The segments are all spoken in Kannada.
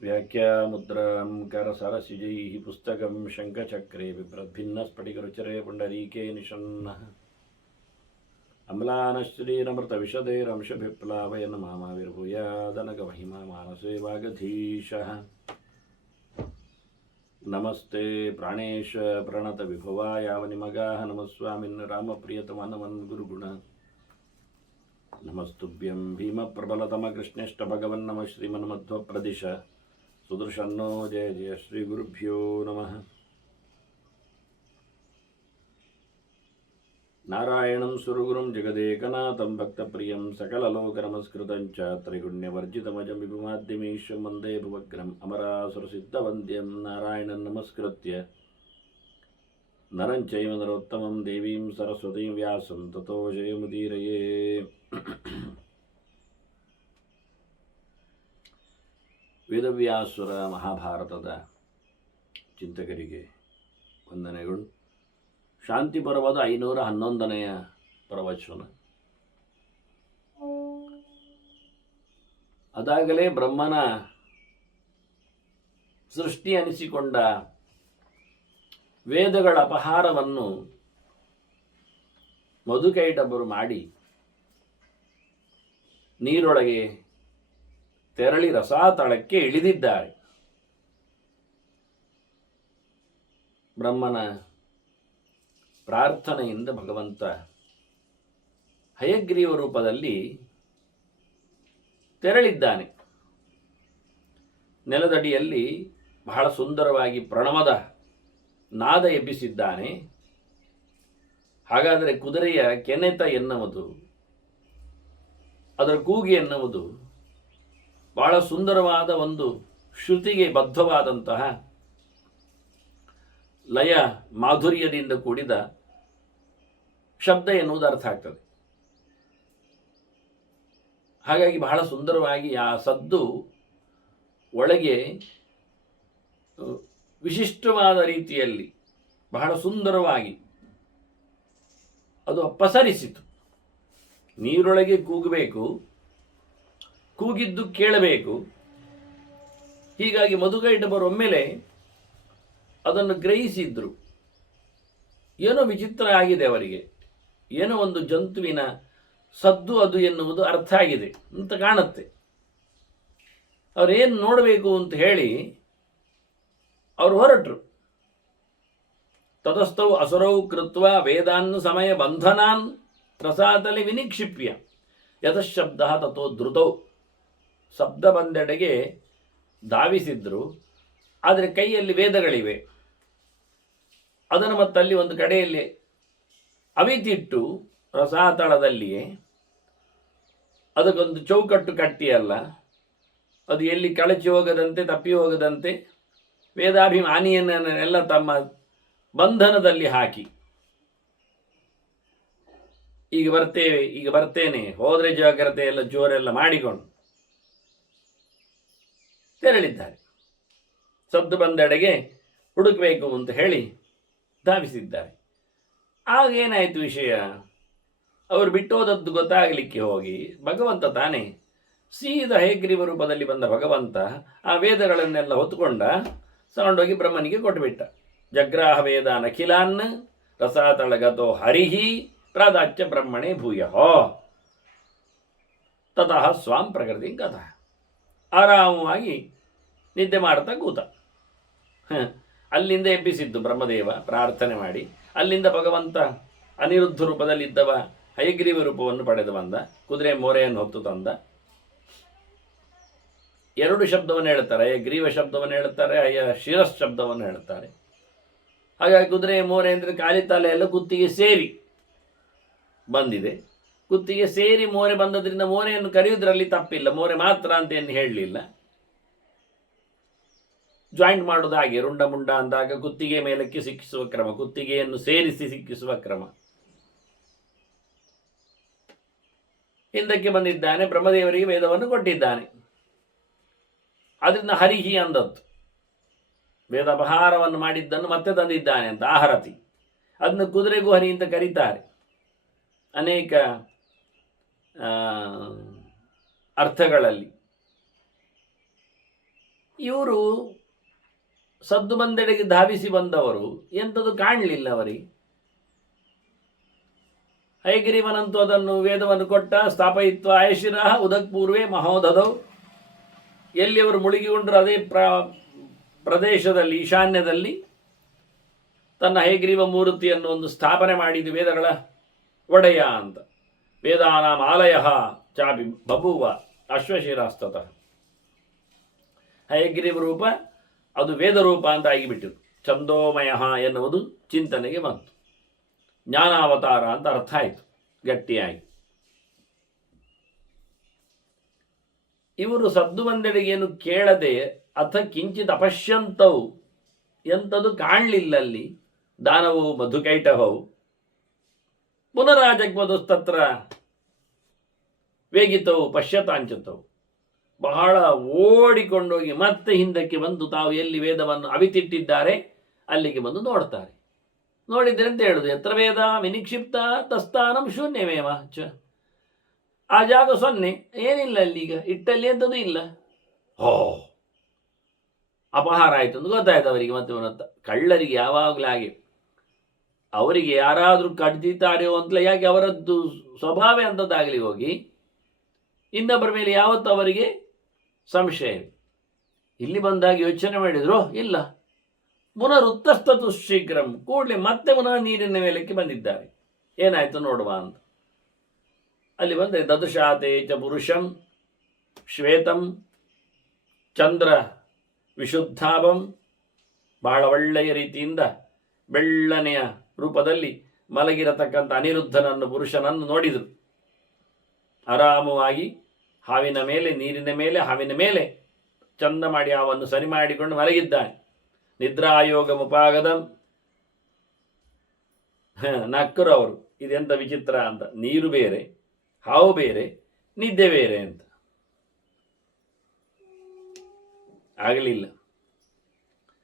ವ್ಯಾಖ್ಯಾಮುದ್ರಾಂ ಕರಸರಸಿಜೈಃ ಪುಸ್ತಕಂ ಶಂಖಚಕ್ರೆ ಬಿಭ್ರದ್ಭಿನ್ನಸ್ಫಟಿಕರುಚಿರೆ ಪುಂಡರೀಕೆ ನಿಷನ್ನಃ ಅಮ್ಲಾನಶ್ರೀರಮೃತವಿಶದೇರಂಶಭಿಪ್ಲಾವಯನ್ ಮಾಮಾವಿರ್ಭೂಯಾದನಗಮಹಿಮಾ ಮಾನಸೇ ವಾಗಧೀಶಃ ನಮಸ್ತೆ ಪ್ರಾಣೇಶ ಪ್ರಣತ ವಿಭವಾ ಯಾವನಿಮಗಾಹ ನಮಸ್ವಾಮಿನ್ ರಾಮಪ್ರಿಯತಮನವನ್ ಗುರುಗುಣ ನಮಸ್ತುಭ್ಯಂ ಭೀಮಪ್ರಬಲತಮ ಕೃಷ್ಣೇಷ್ಟ ಭಗವನ್ ನಮ ಶ್ರೀಮನ್ಮಧ್ವಪ್ರದಿಶ ಸುದರ್ಶನ್ನೋ ಜಯ ಜಯ ಶ್ರೀ ಗುರುಭ್ಯೋ ನಮಃ. ನಾರಾಯಣಂ ಸುರಗುರುಂ ಜಗದೇಕನಾಥಂ ಭಕ್ತಪ್ರಿಯಂ ಸಕಲಲೋಕನಮಸ್ಕೃತಂ ಚ ತ್ರೈಗುಣ್ಯವರ್ಜಿತಮಜಂ ವಿಭುಮಾದ್ಯಮೀಶಂ ವಂದೇ ಭುವಗ್ರಂ ಅಮರಾಸುರಸಿದ್ಧವಂದ್ಯಂ ನಾರಾಯಣಂ ನಮಸ್ಕೃತ್ಯ ನರಂ ಚೈವ ನರೋತ್ತಮಂ ದೇವೀಂ ಸರಸ್ವತೀಂ ವ್ಯಾಸಂ ತತೋ ಜಯಮುದೀರಯೇ. ವೇದವ್ಯಾಸುರ ಮಹಾಭಾರತದ ಚಿಂತಕರಿಗೆ ವಂದನೆಗಳು. ಶಾಂತಿ ಪರ್ವದ 511ನೆಯ ಪ್ರವಚನ. ಅದಾಗಲೇ ಬ್ರಹ್ಮನ ಸೃಷ್ಟಿ ಅನಿಸಿಕೊಂಡ ವೇದಗಳ ಅಪಹಾರವನ್ನು ಮಧುಕೈಟಭರು ಮಾಡಿ ನೀರೊಳಗೆ ತೆರಳಿ ರಸಾತಳಕ್ಕೆ ಇಳಿದಿದ್ದಾರೆ. ಬ್ರಹ್ಮನ ಪ್ರಾರ್ಥನೆಯಿಂದ ಭಗವಂತ ಹಯಗ್ರೀವ ರೂಪದಲ್ಲಿ ತೆರಳಿದ್ದಾನೆ. ನೆಲದಡಿಯಲ್ಲಿ ಬಹಳ ಸುಂದರವಾಗಿ ಪ್ರಣವದ ನಾದ ಎಬ್ಬಿಸಿದ್ದಾನೆ. ಹಾಗಾದರೆ ಕುದುರೆಯ ಕೆನೆತ ಎನ್ನುವುದು, ಅದರ ಕೂಗಿ ಎನ್ನುವುದು ಬಹಳ ಸುಂದರವಾದ ಒಂದು ಶ್ರುತಿಗೆ ಬದ್ಧವಾದಂತಹ ಲಯ ಮಾಧುರ್ಯದಿಂದ ಕೂಡಿದ ಶಬ್ದ ಎನ್ನುವುದು ಅರ್ಥ ಆಗ್ತದೆ. ಹಾಗಾಗಿ ಬಹಳ ಸುಂದರವಾಗಿ ಆ ಸದ್ದು ಒಳಗೆ ವಿಶಿಷ್ಟವಾದ ರೀತಿಯಲ್ಲಿ ಬಹಳ ಸುಂದರವಾಗಿ ಅದು ಪಸರಿಸಿತು. ನೀರೊಳಗೆ ಕೂಗಬೇಕು, ಕೂಗಿದ್ದು ಕೇಳಬೇಕು. ಹೀಗಾಗಿ ಮಧುಕೈಟಭರು ಒಮ್ಮೆಲೆ ಅದನ್ನು ಗ್ರಹಿಸಿದ್ರು. ಏನೋ ವಿಚಿತ್ರ ಆಗಿದೆ ಅವರಿಗೆ, ಏನೋ ಒಂದು ಜಂತುವಿನ ಸದ್ದು ಅದು ಎನ್ನುವುದು ಅರ್ಥ ಆಗಿದೆ ಅಂತ ಕಾಣುತ್ತೆ. ಅವರೇನು ನೋಡಬೇಕು ಅಂತ ಹೇಳಿ ಅವರು ಹೊರಟರು. ತತಸ್ಥೌ ಅಸುರೌ ಕೃತ್ವ ವೇದಾನ್ ಸಮಯ ಬಂಧನಾನ್ ರಸಾತಲೆ ವಿನಿಕ್ಷಿಪ್ಯ ಯತಃಶಬ್ದ ತಥೋ ಧೃತೌ. ಶಬ್ದ ಬಂದೆಡೆಗೆ ಧಾವಿಸಿದ್ರು. ಆದರೆ ಕೈಯಲ್ಲಿ ವೇದಗಳಿವೆ. ಅದನ್ನು ಮತ್ತಲ್ಲಿ ಒಂದು ಕಡೆಯಲ್ಲಿ ಅವಿತಿಟ್ಟು ರಸಾತಳದಲ್ಲಿಯೇ ಅದಕ್ಕೊಂದು ಚೌಕಟ್ಟು ಕಟ್ಟಿಯಲ್ಲ, ಅದು ಎಲ್ಲಿ ಕಳಚಿ ಹೋಗದಂತೆ ತಪ್ಪಿ ಹೋಗದಂತೆ ವೇದಾಭಿಮಾನಿಯನ್ನೆಲ್ಲ ತಮ್ಮ ಬಂಧನದಲ್ಲಿ ಹಾಕಿ ಈಗ ಬರ್ತೇನೆ ಹೋದ್ರೆ ಜಾಗ್ರತೆ ಎಲ್ಲ ಜೋರೆಲ್ಲ ಮಾಡಿಕೊಂಡು ತೆರಳಿದ್ದಾರೆ. ಸದ್ದು ಬಂದೆಡೆಗೆ ಹುಡುಕಬೇಕು ಅಂತ ಹೇಳಿ ಧಾವಿಸಿದ್ದಾರೆ. ಆಗ ಏನಾಯಿತು ವಿಷಯ? ಅವರು ಬಿಟ್ಟೋದದ್ದು ಗೊತ್ತಾಗಲಿಕ್ಕೆ ಹೋಗಿ ಭಗವಂತ ತಾನೇ ಸೀದ ಹಯಗ್ರೀವ ರೂಪದಲ್ಲಿ ಬಂದ ಭಗವಂತ ಆ ವೇದಗಳನ್ನೆಲ್ಲ ಹೊತ್ತುಕೊಂಡ ತಗೊಂಡೋಗಿ ಬ್ರಹ್ಮನಿಗೆ ಕೊಟ್ಟುಬಿಟ್ಟ. ಜಗ್ರಾಹ ವೇದಾನ್ ಅಖಿಲಾನ್ ರಸಾತಳಗತೋ ಹರಿಹಿ ಪ್ರಾದಾಚ್ಯ ಬ್ರಹ್ಮಣೇ ಭೂಯಃ ತತಃ ಸ್ವಾಂ ಪ್ರಕೃತಿ ಗತಃ. ಆರಾಮವಾಗಿ ನಿದ್ದೆ ಮಾಡ್ತಾ ಕೂತ. ಅಲ್ಲಿಂದ ಎಬ್ಬಿಸಿದ್ದು ಬ್ರಹ್ಮದೇವ ಪ್ರಾರ್ಥನೆ ಮಾಡಿ. ಅಲ್ಲಿಂದ ಭಗವಂತ ಅನಿರುದ್ಧ ರೂಪದಲ್ಲಿದ್ದವ ಹಯಗ್ರೀವ ರೂಪವನ್ನು ಪಡೆದು ಬಂದ. ಕುದುರೆ ಮೋರೆಯನ್ನು ಹೊತ್ತು ತಂದ. ಎರಡು ಶಬ್ದವನ್ನು ಹೇಳ್ತಾರೆ. ಹಯಗ್ರೀವ ಶಬ್ದವನ್ನು ಹೇಳ್ತಾರೆ, ಶಿರಸ್ ಶಬ್ದವನ್ನು ಹೇಳ್ತಾರೆ. ಹಾಗಾಗಿ ಕುದುರೆ ಮೋರೆ ಅಂದರೆ ಕಾಲಿ ತಲೆ ಎಲ್ಲ ಕುತ್ತಿಗೆ ಸೇರಿ ಬಂದಿದೆ. ಕುತ್ತಿಗೆ ಸೇರಿ ಮೋರೆ ಬಂದದ್ರಿಂದ ಮೋರೆಯನ್ನು ಕರೆಯುವುದರಲ್ಲಿ ತಪ್ಪಿಲ್ಲ, ಮೋರೆ ಮಾತ್ರ ಅಂತ ಏನು ಹೇಳಲಿಲ್ಲ. ಜಾಯಿಂಟ್ ಮಾಡೋದು ಹಾಗೆ ರುಂಡ ಮುಂಡ ಅಂದಾಗ ಕುತ್ತಿಗೆ ಮೇಲಕ್ಕೆ ಸಿಕ್ಕಿಸುವ ಕ್ರಮ, ಕುತ್ತಿಗೆಯನ್ನು ಸೇರಿಸಿ ಸಿಕ್ಕಿಸುವ ಕ್ರಮ. ಹಿಂದಕ್ಕೆ ಬಂದಿದ್ದಾನೆ. ಬ್ರಹ್ಮದೇವರಿಗೆ ವೇದವನ್ನು ಕೊಟ್ಟಿದ್ದಾನೆ. ಅದರಿಂದ ಹರಿಹಿ ಅಂದದ್ದು. ವೇದ ಅಪಹಾರವನ್ನು ಮಾಡಿದ್ದನ್ನು ಮತ್ತೆ ತಂದಿದ್ದಾನೆ ಅಂತ ಆಹರತಿ. ಅದನ್ನು ಕುದುರೆಗೂ ಹರಿ ಅಂತ ಕರೀತಾರೆ. ಅನೇಕ ಅರ್ಥಗಳಲ್ಲಿ. ಇವರು ಸದ್ದು ಬಂದೆಡೆಗೆ ಧಾವಿಸಿ ಬಂದವರು, ಎಂಥದ್ದು ಕಾಣಲಿಲ್ಲ ಅವರಿಗೆ. ಹಯಗ್ರೀವನಂತೂ ಅದನ್ನು ವೇದವನ್ನು ಕೊಟ್ಟ. ಸ್ಥಾಪಯಿತ್ವ ಆಯಶಿರ ಉದಕ್ಪೂರ್ವೇ ಮಹೋದಧೌ. ಎಲ್ಲಿ ಅವರು ಮುಳುಗಿಕೊಂಡರು ಅದೇ ಪ್ರದೇಶದಲ್ಲಿ ಈಶಾನ್ಯದಲ್ಲಿ ತನ್ನ ಹಯಗ್ರೀವ ಮೂರ್ತಿಯನ್ನು ಒಂದು ಸ್ಥಾಪನೆ ಮಾಡಿದ್ದು ವೇದಗಳ ಒಡೆಯ ಅಂತ. ವೇದಾನಾಂ ಆಲಯ ಚಾಪಿ ಬಭೂವ ಅಶ್ವಶಿರಾಸ್ತತಃ. ಹಯಗ್ರೀವ ರೂಪ ಅದು ವೇದ ರೂಪ ಅಂತ ಆಗಿಬಿಟ್ಟಿತು. ಛಂದೋಮಯ ಎನ್ನುವುದು ಚಿಂತನೆಗೆ ಬಂತು. ಜ್ಞಾನಾವತಾರ ಅಂತ ಅರ್ಥ ಆಯಿತು ಗಟ್ಟಿಯಾಗಿ. ಇವರು ಸದ್ದು ಬಂದೆಡೆಗೇನು ಕೇಳದೆ ಅಥ ಕಿಂಚಿತ್ ಅಪಶ್ಯಂತವು, ಎಂಥದ್ದು ಕಾಣಲಿಲ್ಲ ಅಲ್ಲಿ. ದಾನವು ಮಧುಕೈಟಹವು ಪುನರಾಜಗ್ಮದುಸ್ತತ್ರ ವೇಗಿತವು ಪಶ್ಯತಾಂಚತವು. ಬಹಳ ಓಡಿಕೊಂಡೋಗಿ ಮತ್ತೆ ಹಿಂದಕ್ಕೆ ಬಂದು ತಾವು ಎಲ್ಲಿ ವೇದವನ್ನು ಅವಿತಿಟ್ಟಿದ್ದಾರೆ ಅಲ್ಲಿಗೆ ಬಂದು ನೋಡ್ತಾರೆ. ನೋಡಿದ್ರೆ ಅಂತ ಹೇಳುದು, ಎತ್ರ ವೇದ ವಿನಿಕ್ಷಿಪ್ತ ತಸ್ಥಾನಂ ಶೂನ್ಯವೇವ ಚ. ಆ ಜಾಗ ಸೊನ್ನೆ, ಏನಿಲ್ಲ ಅಲ್ಲೀಗ, ಇಟ್ಟಲ್ಲಿ ಎಂಥದ್ದು ಇಲ್ಲ. ಹೋ, ಅಪಹಾರ ಆಯಿತು ಅಂತ ಗೊತ್ತಾಯ್ತು ಅವರಿಗೆ. ಮತ್ತೆ ಕಳ್ಳರಿಗೆ ಯಾವಾಗಲೂ ಹಾಗೆ, ಅವರಿಗೆ ಯಾರಾದರೂ ಕಡ್ದಿದ್ದಾರೆಯೋ ಅಂತಲೇ, ಯಾಕೆ ಅವರದ್ದು ಸ್ವಭಾವ ಅಂಥದ್ದಾಗಲಿ ಹೋಗಿ ಇನ್ನೊಬ್ಬರ ಮೇಲೆ ಯಾವತ್ತೂ ಅವರಿಗೆ ಸಂಶಯ. ಇಲ್ಲಿ ಬಂದಾಗ ಯೋಚನೆ ಮಾಡಿದ್ರು, ಇಲ್ಲ ಪುನರುತ್ತಸ್ತತು ಶೀಘ್ರಂ, ಕೂಡಲೇ ಮತ್ತೆ ಪುನಃ ನೀರಿನ ಮೇಲಕ್ಕೆ ಬಂದಿದ್ದಾರೆ. ಏನಾಯ್ತು ನೋಡುವ ಅಂತ ಅಲ್ಲಿ ಬಂದರೆ ದದುಶಾತೆ ಚ ಪುರುಷಂ ಶ್ವೇತಂ ಚಂದ್ರ ವಿಶುದ್ಧಾಭಂ. ಬಹಳ ಒಳ್ಳೆಯ ರೀತಿಯಿಂದ ಬೆಳ್ಳನೆಯ ರೂಪದಲ್ಲಿ ಮಲಗಿರತಕ್ಕಂಥ ಅನಿರುದ್ಧನನ್ನು ಪುರುಷನನ್ನು ನೋಡಿದರು. ಆರಾಮವಾಗಿ ಹಾವಿನ ಮೇಲೆ, ನೀರಿನ ಮೇಲೆ, ಹಾವಿನ ಮೇಲೆ ಚಂದ ಮಾಡಿ ಹಾವನ್ನು ಸರಿ ಮಾಡಿಕೊಂಡು ಮಲಗಿದ್ದಾನೆ. ನಿದ್ರಾಯೋಗ ಮುಪಾಗದಂ. ನಕ್ಕರು ಅವರು, ಇದೆಂಥ ವಿಚಿತ್ರ ಅಂತ. ನೀರು ಬೇರೆ, ಹಾವು ಬೇರೆ, ನಿದ್ದೆ ಬೇರೆ ಅಂತ. ಆಗಲಿಲ್ಲ.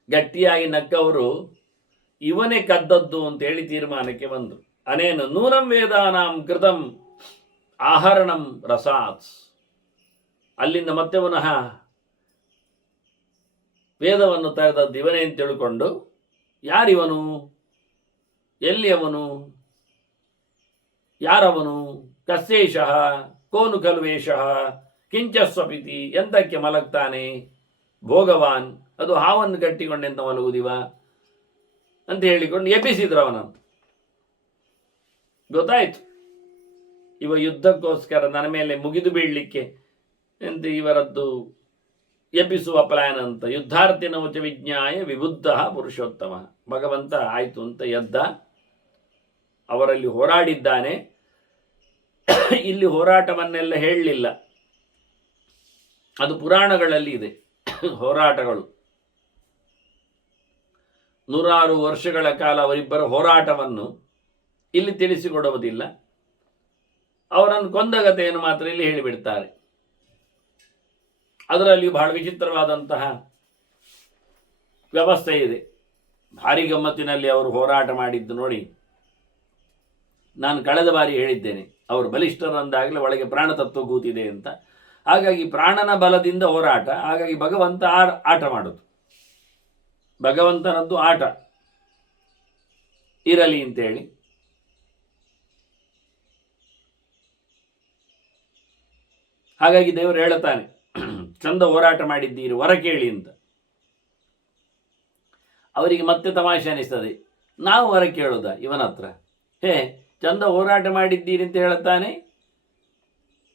ಗಟ್ಟಿಯಾಗಿ ನಕ್ಕವರು ಇವನೇ ಕದ್ದದ್ದು ಅಂತೇಳಿ ತೀರ್ಮಾನಕ್ಕೆ ಬಂದರು. ಅನೇನು ನೂನಂ ವೇದಾನಾಂ ಕೃತಂ ಆಹರಣಂ ರಸಾತ್. ಅಲ್ಲಿಂದ ಮತ್ತೆ ಪುನಃ ವೇದವನ್ನು ತೆರೆದದ್ದು ಇವನೇ ಅಂತ ತಿಳ್ಕೊಂಡು, ಯಾರಿವನು, ಎಲ್ಲಿ ಅವನು, ಯಾರವನು, ಕಸ್ಯೇಷಃ ಕೋನು ಕಲ್ವೇಷಃ ಕಿಂಚಸ್ವಪಿತಿ, ಎಂತಕ್ಕೆ ಮಲಗ್ತಾನೆ, ಭೋಗವಾನ್, ಅದು ಹಾವನ್ನು ಕಟ್ಟಿಕೊಂಡೆಂತ ಮಲಗುದಿವ ಅಂತ ಹೇಳಿಕೊಂಡು ಎಬ್ಬಿಸಿದ್ರು ಅವನನ್ನು. ಗೊತ್ತಾಯಿತು, ಇವ ಯುದ್ಧಕ್ಕೋಸ್ಕರ ನನ್ನ ಮೇಲೆ ಮುಗಿದು ಬೀಳಲಿಕ್ಕೆ ಎಂತ ಇವರದ್ದು ಎಬ್ಬಿಸುವ ಪ್ಲಾನ್ ಅಂತ. ಯುದ್ಧಾರ್ಥಿನ ಉಚ ವಿಜ್ಞಾಯ ವಿಬುದ್ಧ ಪುರುಷೋತ್ತಮ. ಭಗವಂತ ಆಯಿತು ಅಂತ ಎದ್ದ, ಅವರಲ್ಲಿ ಹೋರಾಡಿದ್ದಾನೆ. ಇಲ್ಲಿ ಹೋರಾಟವನ್ನೆಲ್ಲ ಹೇಳಲಿಲ್ಲ, ಅದು ಪುರಾಣಗಳಲ್ಲಿ ಇದೆ. ಹೋರಾಟಗಳು 100 ವರ್ಷಗಳ ಕಾಲ ಅವರಿಬ್ಬರ ಹೋರಾಟವನ್ನು ಇಲ್ಲಿ ತಿಳಿಸಿಕೊಡುವುದಿಲ್ಲ. ಅವರನ್ನು ಕೊಂದಗತೆಯನ್ನು ಮಾತ್ರ ಇಲ್ಲಿ ಹೇಳಿಬಿಡ್ತಾರೆ. ಅದರಲ್ಲಿ ಬಹಳ ವಿಚಿತ್ರವಾದಂತಹ ವ್ಯವಸ್ಥೆ ಇದೆ. ಭಾರಿ ಗಮ್ಮತ್ತಿನಲ್ಲಿ ಅವರು ಹೋರಾಟ ಮಾಡಿದ್ದು ನೋಡಿ. ನಾನು ಕಳೆದ ಬಾರಿ ಹೇಳಿದ್ದೇನೆ, ಅವರು ಬಲಿಷ್ಠರಂದಾಗಲೇ ಒಳಗೆ ಪ್ರಾಣತತ್ವ ಕೂತಿದೆ ಅಂತ. ಹಾಗಾಗಿ ಪ್ರಾಣನ ಬಲದಿಂದ ಹೋರಾಟ. ಹಾಗಾಗಿ ಭಗವಂತ ಆಟ ಮಾಡೋದು, ಭಗವಂತನದ್ದು ಆಟ ಇರಲಿ ಅಂತೇಳಿ. ಹಾಗಾಗಿ ದೇವರು ಹೇಳುತ್ತಾನೆ, ಚಂದ ಹೋರಾಟ ಮಾಡಿದ್ದೀರಿ, ವರ ಕೇಳಿ ಅಂತ. ಅವರಿಗೆ ಮತ್ತೆ ತಮಾಷೆ ಅನಿಸ್ತದೆ, ನಾವು ವರ ಕೇಳೋದ ಇವನ ಹತ್ರ? ಚಂದ ಹೋರಾಟ ಮಾಡಿದ್ದೀರಿ ಅಂತ ಹೇಳುತ್ತಾನೆ,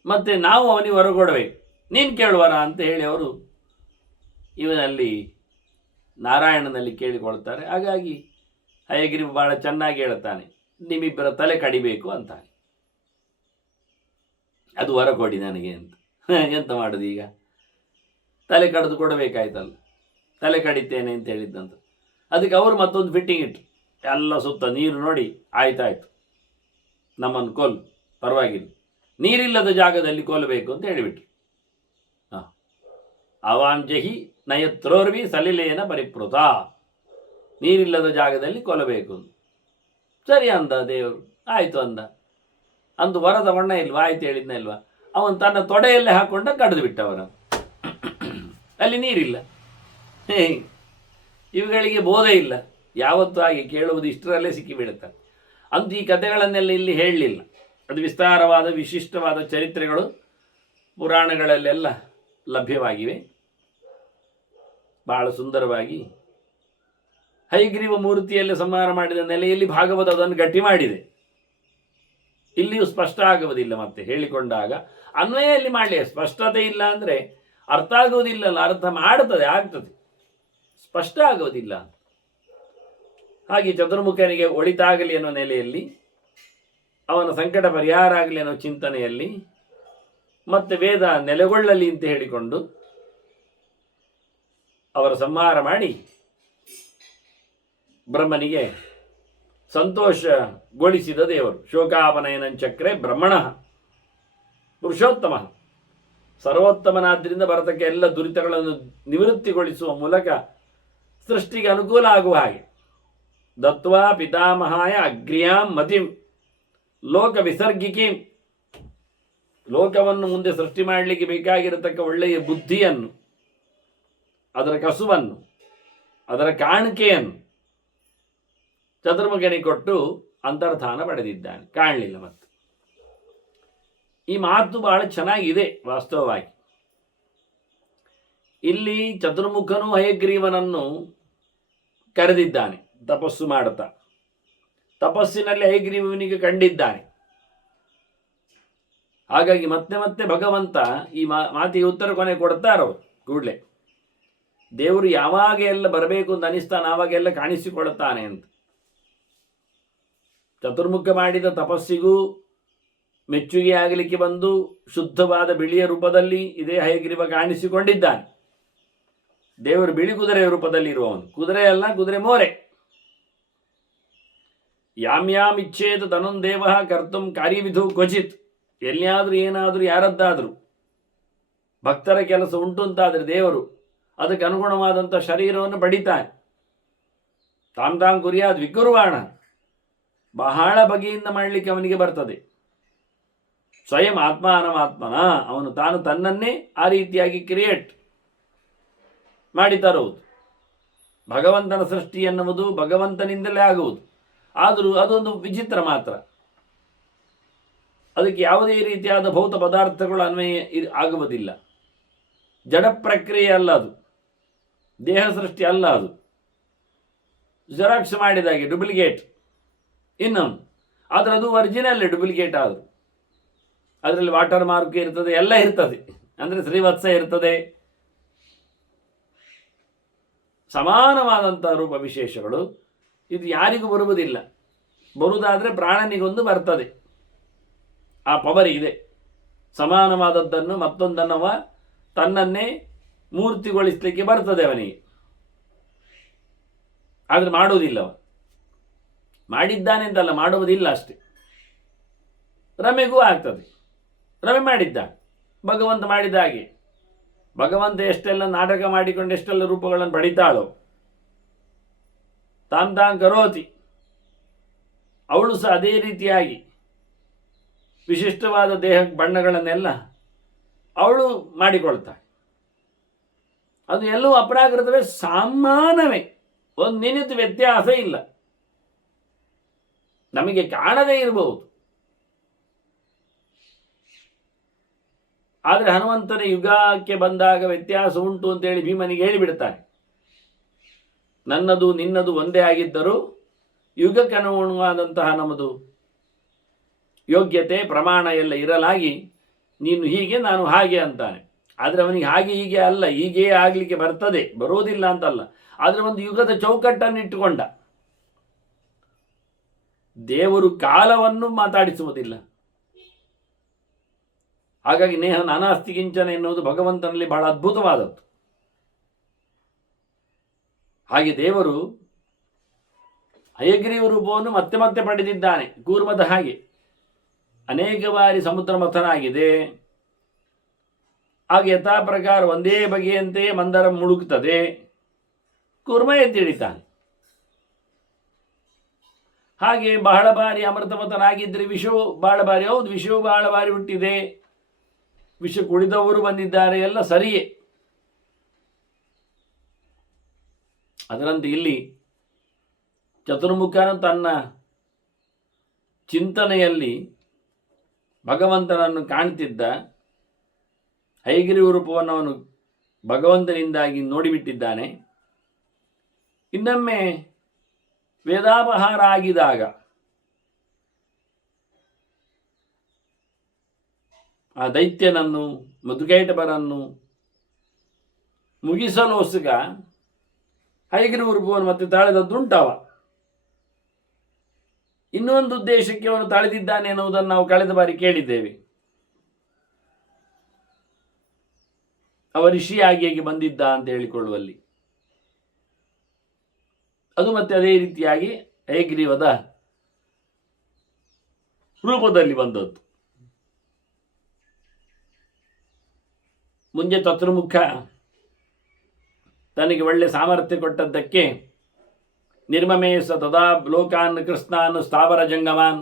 ಮತ್ತೆ ನಾವು ಅವನಿಗೆ ವರ ಕೊಡಬೇಕು, ನೀನು ಕೇಳುವರ ಅಂತ ಹೇಳಿ ಅವರು ಇವನಲ್ಲಿ ನಾರಾಯಣನಲ್ಲಿ ಕೇಳಿಕೊಳ್ತಾರೆ. ಹಾಗಾಗಿ ಹಯಗ್ರೀವ ಬಹಳ ಚೆನ್ನಾಗಿ ಹೇಳುತ್ತಾನೆ, ನಿಮ್ಮಿಬ್ಬರ ತಲೆ ಕಡಿಬೇಕು ಅಂತಾನೆ. ಅದು ವರ ಕೊಡಿ ನನಗೆ ಅಂತ. ಎಂತ ಮಾಡೋದು ಈಗ? ತಲೆ ಕಡಿದು ಕೊಡಬೇಕಾಯ್ತಲ್ಲ, ತಲೆ ಕಡಿತೇನೆ ಅಂತ ಹೇಳಿದ್ದಂತ. ಅದಕ್ಕೆ ಅವರು ಮತ್ತೊಂದು ಫಿಟ್ಟಿಂಗ್ ಇಟ್ಟರು, ಎಲ್ಲ ಸುತ್ತ ನೀರು ನೋಡಿ, ಆಯ್ತಾಯ್ತು ನಮ್ಮನ್ನು ಕೊಲ್ಲು, ಪರವಾಗಿಲ್ಲ, ನೀರಿಲ್ಲದ ಜಾಗದಲ್ಲಿ ಕೊಲ್ಲಬೇಕು ಅಂತ ಹೇಳಿಬಿಟ್ರು. ಅವಾಂಜಹಿ ನಯತ್ರೋರ್ವಿ ಸಲಿಲೇನ ಪರಿಪ್ರುತ, ನೀರಿಲ್ಲದ ಜಾಗದಲ್ಲಿ ಕೊಲ್ಲಬೇಕು. ಸರಿ ಅಂದ ದೇವರು, ಆಯಿತು ಅಂದ. ಅಂದು ವರ ತಗೊಂಡ ಇಲ್ವಾ, ಆಯ್ತು ಹೇಳಿದ್ನ ಇಲ್ವಾ, ಅವನು ತನ್ನ ತೊಡೆಯಲ್ಲೇ ಹಾಕೊಂಡ ಕಡಿದು ಬಿಟ್ಟ ಅವನು. ಅಲ್ಲಿ ನೀರಿಲ್ಲ. ಇವುಗಳಿಗೆ ಬೋಧೆ ಇಲ್ಲ, ಯಾವತ್ತೂ ಹಾಗೆ ಕೇಳುವುದು ಇಷ್ಟರಲ್ಲೇ ಸಿಕ್ಕಿಬೀಳುತ್ತೆ. ಅಂತೂ ಈ ಕಥೆಗಳನ್ನೆಲ್ಲ ಇಲ್ಲಿ ಹೇಳಲಿಲ್ಲ. ಅದು ವಿಸ್ತಾರವಾದ ವಿಶಿಷ್ಟವಾದ ಚರಿತ್ರೆಗಳು ಪುರಾಣಗಳಲ್ಲೆಲ್ಲ ಲಭ್ಯವಾಗಿವೆ. ಬಹಳ ಸುಂದರವಾಗಿ ಹಯಗ್ರೀವ ಮೂರ್ತಿಯಲ್ಲಿ ಸಂಹಾರ ಮಾಡಿದ ನೆಲೆಯಲ್ಲಿ ಭಾಗವತ ಅದನ್ನು ಗಟ್ಟಿ ಮಾಡಿದೆ. ಇಲ್ಲಿಯೂ ಸ್ಪಷ್ಟ ಆಗುವುದಿಲ್ಲ. ಮತ್ತೆ ಹೇಳಿಕೊಂಡಾಗ ಅನ್ವಯಲ್ಲಿ ಮಾಡಲಿ. ಸ್ಪಷ್ಟತೆ ಇಲ್ಲ ಅಂದರೆ ಅರ್ಥ ಆಗುವುದಿಲ್ಲಲ್ಲ, ಅರ್ಥ ಮಾಡುತ್ತದೆ, ಆಗ್ತದೆ, ಸ್ಪಷ್ಟ ಆಗುವುದಿಲ್ಲ. ಹಾಗೆ ಚತುರ್ಮುಖನಿಗೆ ಒಳಿತಾಗಲಿ ಅನ್ನೋ ನೆಲೆಯಲ್ಲಿ, ಅವನ ಸಂಕಟ ಪರಿಹಾರ ಆಗಲಿ ಅನ್ನೋ ಚಿಂತನೆಯಲ್ಲಿ, ಮತ್ತೆ ವೇದ ನೆಲೆಗೊಳ್ಳಲಿ ಅಂತ ಹೇಳಿಕೊಂಡು ಅವರ ಸಂಹಾರ ಮಾಡಿ ಬ್ರಹ್ಮನಿಗೆ ಸಂತೋಷಗೊಳಿಸಿದ ದೇವರು. ಶೋಕಾಪನಯನಂಚಕ್ರೆ ಬ್ರಹ್ಮಣ ಪುರುಷೋತ್ತಮ, ಸರ್ವೋತ್ತಮನಾದ್ದರಿಂದ ಭರತಕ್ಕೆ ಎಲ್ಲ ದುರಿತಗಳನ್ನು ನಿವೃತ್ತಿಗೊಳಿಸುವ ಮೂಲಕ ಸೃಷ್ಟಿಗೆ ಅನುಕೂಲ ಆಗುವ ಹಾಗೆ ದತ್ವಾ ಪಿತಾಮಹಾಯ ಅಗ್ರ್ಯಾಂ ಮತಿಂ ಲೋಕ ವಿಸರ್ಗಿಕೀಂ, ಲೋಕವನ್ನು ಮುಂದೆ ಸೃಷ್ಟಿ ಮಾಡಲಿಕ್ಕೆ ಬೇಕಾಗಿರತಕ್ಕ ಒಳ್ಳೆಯ ಬುದ್ಧಿಯನ್ನು, ಅದರ ಕಸುವನ್ನು, ಅದರ ಕಾಣಿಕೆಯನ್ನು ಚತುರ್ಮುಖನಿಗೆ ಕೊಟ್ಟು ಅಂತರ್ಧಾನ ಪಡೆದಿದ್ದಾನೆ. ಕಾಣಲಿಲ್ಲ. ಮತ್ತು ಈ ಮಾತು ಬಹಳ ಚೆನ್ನಾಗಿದೆ ವಾಸ್ತವವಾಗಿ. ಇಲ್ಲಿ ಚತುರ್ಮುಖನು ಹಯಗ್ರೀವನನ್ನು ಕರೆದಿದ್ದಾನೆ ತಪಸ್ಸು ಮಾಡುತ್ತಾ. ತಪಸ್ಸಿನಲ್ಲಿ ಹಯಗ್ರೀವನಿಗೆ ಕಂಡಿದ್ದಾನೆ. ಹಾಗಾಗಿ ಮತ್ತೆ ಮತ್ತೆ ಭಗವಂತ ಈ ಮಾತಿಗೆ ಉತ್ತರ ಕೊನೆ ಕೊಡ್ತಾರವರು ಕೂಡಲೇ. ದೇವರು ಯಾವಾಗ ಎಲ್ಲ ಬರಬೇಕು ಅಂತ ಅನಿಸ್ತಾನೆ ಆವಾಗೆಲ್ಲ ಕಾಣಿಸಿಕೊಳ್ಳುತ್ತಾನೆ ಅಂತ. ಚತುರ್ಮುಖ ಮಾಡಿದ ತಪಸ್ಸಿಗೂ ಮೆಚ್ಚುಗೆ ಆಗಲಿಕ್ಕೆ ಬಂದು ಶುದ್ಧವಾದ ಬಿಳಿಯ ರೂಪದಲ್ಲಿ ಇದೇ ಹಯಗ್ರೀವ ಕಾಣಿಸಿಕೊಂಡಿದ್ದಾನೆ. ದೇವರು ಬಿಳಿ ಕುದುರೆಯ ರೂಪದಲ್ಲಿ ಇರುವವನು. ಕುದುರೆ ಅಲ್ಲ, ಕುದುರೆ ಮೋರೆ. ಯಾಮ್ಯಾಮ್ ಇಚ್ಛೇತ ತನುಂದೇವ ಕರ್ತುಂ ಕಾರ್ಯವಿಧು ಕ್ವಚಿತ್. ಎಲ್ಲಿಯಾದರೂ ಏನಾದರೂ ಯಾರದ್ದಾದರೂ ಭಕ್ತರ ಕೆಲಸ ಉಂಟು ಅಂತಾದರೆ ದೇವರು ಅದಕ್ಕೆ ಅನುಗುಣವಾದಂಥ ಶರೀರವನ್ನು ಪಡಿತಾನೆ. ತಾಂ ಕುರಿಯಾದ ವಿಕುರ್ವಾಣ, ಬಹಳ ಬಗೆಯಿಂದ ಮಾಡಲಿಕ್ಕೆ ಅವನಿಗೆ ಬರ್ತದೆ. ಸ್ವಯಂ ಆತ್ಮಾನಮಾತ್ಮನ, ಅವನು ತಾನು ತನ್ನನ್ನೇ ಆ ರೀತಿಯಾಗಿ ಕ್ರಿಯೇಟ್ ಮಾಡಿ ತರುವುದು. ಭಗವಂತನ ಸೃಷ್ಟಿ ಎನ್ನುವುದು ಭಗವಂತನಿಂದಲೇ ಆಗುವುದು. ಆದರೂ ಅದೊಂದು ವಿಚಿತ್ರ ಮಾತ್ರ. ಅದಕ್ಕೆ ಯಾವುದೇ ರೀತಿಯಾದ ಭೌತ ಪದಾರ್ಥಗಳು ಅನ್ವಯ ಆಗುವುದಿಲ್ಲ. ಜಡ ಪ್ರಕ್ರಿಯೆ ಅಲ್ಲ ಅದು, ದೇಹ ಸೃಷ್ಟಿ ಅಲ್ಲ ಅದು. ಜೆರಾಕ್ಸ್ ಮಾಡಿದಾಗೆ ಡುಪ್ಲಿಕೇಟ್ ಇನ್ನೊಂದು. ಆದರೆ ಅದು ಒರಿಜಿನಲ್ ಡುಪ್ಲಿಕೇಟ್. ಆದರೂ ಅದರಲ್ಲಿ ವಾಟರ್ ಮಾರ್ಕ್ ಇರ್ತದೆ, ಎಲ್ಲ ಇರ್ತದೆ. ಅಂದರೆ ಶ್ರೀವತ್ಸ ಇರ್ತದೆ, ಸಮಾನವಾದಂಥ ರೂಪ ವಿಶೇಷಗಳು. ಇದು ಯಾರಿಗೂ ಬರುವುದಿಲ್ಲ. ಬರುವುದಾದರೆ ಪ್ರಾಣನಿಗೊಂದು ಬರ್ತದೆ. ಆ ಪವರ್ ಇದೆ. ಸಮಾನವಾದದ್ದನ್ನು ಮತ್ತೊಂದನ್ನವ ತನ್ನನ್ನೇ ಮೂರ್ತಿಗೊಳಿಸಲಿಕ್ಕೆ ಬರ್ತದೆ ಅವನಿಗೆ. ಆದರೆ ಮಾಡುವುದಿಲ್ಲ. ಮಾಡಿದ್ದಾನೆ ಅಂತಲ್ಲ, ಮಾಡುವುದಿಲ್ಲ ಅಷ್ಟೆ. ರಮೆಗೂ ಆಗ್ತದೆ. ರಮೆ ಮಾಡಿದ್ದಾನೆ, ಭಗವಂತ ಮಾಡಿದ ಹಾಗೆ. ಭಗವಂತ ಎಷ್ಟೆಲ್ಲ ನಾಟಕ ಮಾಡಿಕೊಂಡು ಎಷ್ಟೆಲ್ಲ ರೂಪಗಳನ್ನು ಪಡಿತಾಳೋ, ತಾಂ ಕರೋತಿ, ಅವಳು ಸಹ ಅದೇ ರೀತಿಯಾಗಿ ವಿಶಿಷ್ಟವಾದ ದೇಹ ಬಣ್ಣಗಳನ್ನೆಲ್ಲ ಅವಳು ಮಾಡಿಕೊಳ್ತಾಳೆ. ಅದು ಎಲ್ಲವೂ ಅಪರಾಕೃತವೇ, ಸಮಾನವೇ, ಒಂದು ನಿನಿತು ವ್ಯತ್ಯಾಸ ಇಲ್ಲ. ನಮಗೆ ಕಾಣದೇ ಇರಬಹುದು. ಆದರೆ ಹನುಮಂತನ ಯುಗಕ್ಕೆ ಬಂದಾಗ ವ್ಯತ್ಯಾಸ ಉಂಟು ಅಂತೇಳಿ ಭೀಮನಿಗೆ ಹೇಳಿಬಿಡ್ತಾನೆ. ನನ್ನದು ನಿನ್ನದು ಒಂದೇ ಆಗಿದ್ದರೂ ಯುಗಕ್ಕೆ ಅನುಗುಣವಾದಂತಹ ನಮ್ಮದು ಯೋಗ್ಯತೆ ಪ್ರಮಾಣ ಎಲ್ಲ ಇರಲಾಗಿ ನೀನು ಹೀಗೆ ನಾನು ಹಾಗೆ ಅಂತಾನೆ. ಆದರೆ ಅವನಿಗೆ ಹಾಗೆ ಹೀಗೆ ಅಲ್ಲ, ಹೀಗೇ ಆಗಲಿಕ್ಕೆ ಬರ್ತದೆ, ಬರೋದಿಲ್ಲ ಅಂತಲ್ಲ. ಆದರೆ ಒಂದು ಯುಗದ ಚೌಕಟ್ಟನ್ನು ಇಟ್ಟುಕೊಂಡ. ದೇವರು ಕಾಲವನ್ನು ಮಾತಾಡಿಸುವುದಿಲ್ಲ. ಹಾಗಾಗಿ ನೇಹ ನಾನಾಸ್ತಿ ಕಿಂಚನ ಎನ್ನುವುದು ಭಗವಂತನಲ್ಲಿ ಬಹಳ ಅದ್ಭುತವಾದದ್ದು. ಹಾಗೆ ದೇವರು ಹಯಗ್ರೀವ ರೂಪವನ್ನು ಮತ್ತೆ ಮತ್ತೆ ಪಡೆದಿದ್ದಾನೆ. ಕೂರ್ಮದ ಹಾಗೆ ಅನೇಕ ಬಾರಿ ಸಮುದ್ರ ಮಥನಾಗಿದೆ. ಹಾಗೆ ಯಥಾ ಪ್ರಕಾರ ಒಂದೇ ಬಗೆಯಂತೆಯೇ ಮಂದರ ಮುಳುಗುತ್ತದೆ. ಕೂರ್ಮ ಎದ್ದಿಳಿತಾನೆ. ಹಾಗೆ ಬಹಳ ಬಾರಿ ಅಮೃತಮತನಾಗಿದ್ದರೆ ವಿಷವು ಬಹಳ ಬಾರಿ, ಹೌದು ವಿಷವು ಬಹಳ ಬಾರಿ ಹುಟ್ಟಿದೆ, ವಿಷ ಕುಡಿದವರು ಬಂದಿದ್ದಾರೆ, ಎಲ್ಲ ಸರಿಯೇ. ಅದರಂತೆ ಇಲ್ಲಿ ಚತುರ್ಮುಖನು ತನ್ನ ಚಿಂತನೆಯಲ್ಲಿ ಭಗವಂತನನ್ನು ಕಾಣ್ತಿದ್ದ. ಹಯಗ್ರೀವ ರೂಪವನ್ನು ಅವನು ಭಗವಂತನಿಂದಾಗಿ ನೋಡಿಬಿಟ್ಟಿದ್ದಾನೆ. ಇನ್ನೊಮ್ಮೆ ವೇದಾಪಹಾರ ಆಗಿದಾಗ ಆ ದೈತ್ಯನನ್ನು ಮಧುಕೈಟಭರನ್ನು ಮುಗಿಸಲೋಸುಗ ಹಯಗ್ರೀವ ರೂಪವನ್ನು ಮತ್ತೆ ತಾಳಿದದ್ದುಂಟವ. ಇನ್ನೊಂದು ಉದ್ದೇಶಕ್ಕೆ ಅವನು ತಾಳಿದಿದ್ದಾನೆ ಎನ್ನುವುದನ್ನು ನಾವು ಕಳೆದ ಬಾರಿ ಕೇಳಿದ್ದೇವೆ. ಅವ ಋಷಿಯಾಗಿ ಬಂದಿದ್ದ ಅಂತ ಹೇಳಿಕೊಳ್ಳುವಲ್ಲಿ ಅದು ಮತ್ತೆ ಅದೇ ರೀತಿಯಾಗಿ ಹಯಗ್ರೀವದ ರೂಪದಲ್ಲಿ ಬಂದದ್ದು. ಮುಂಜೆ ಚತುರ್ಮುಖ ತನಗೆ ಒಳ್ಳೆ ಸಾಮರ್ಥ್ಯ ಕೊಟ್ಟದ್ದಕ್ಕೆ ನಿರ್ಮಮೇಶ ತದಾ ಲೋಕಾನ್ ಕೃಷ್ಣಾನ್ ಸ್ಥಾವರ ಜಂಗಮಾನ್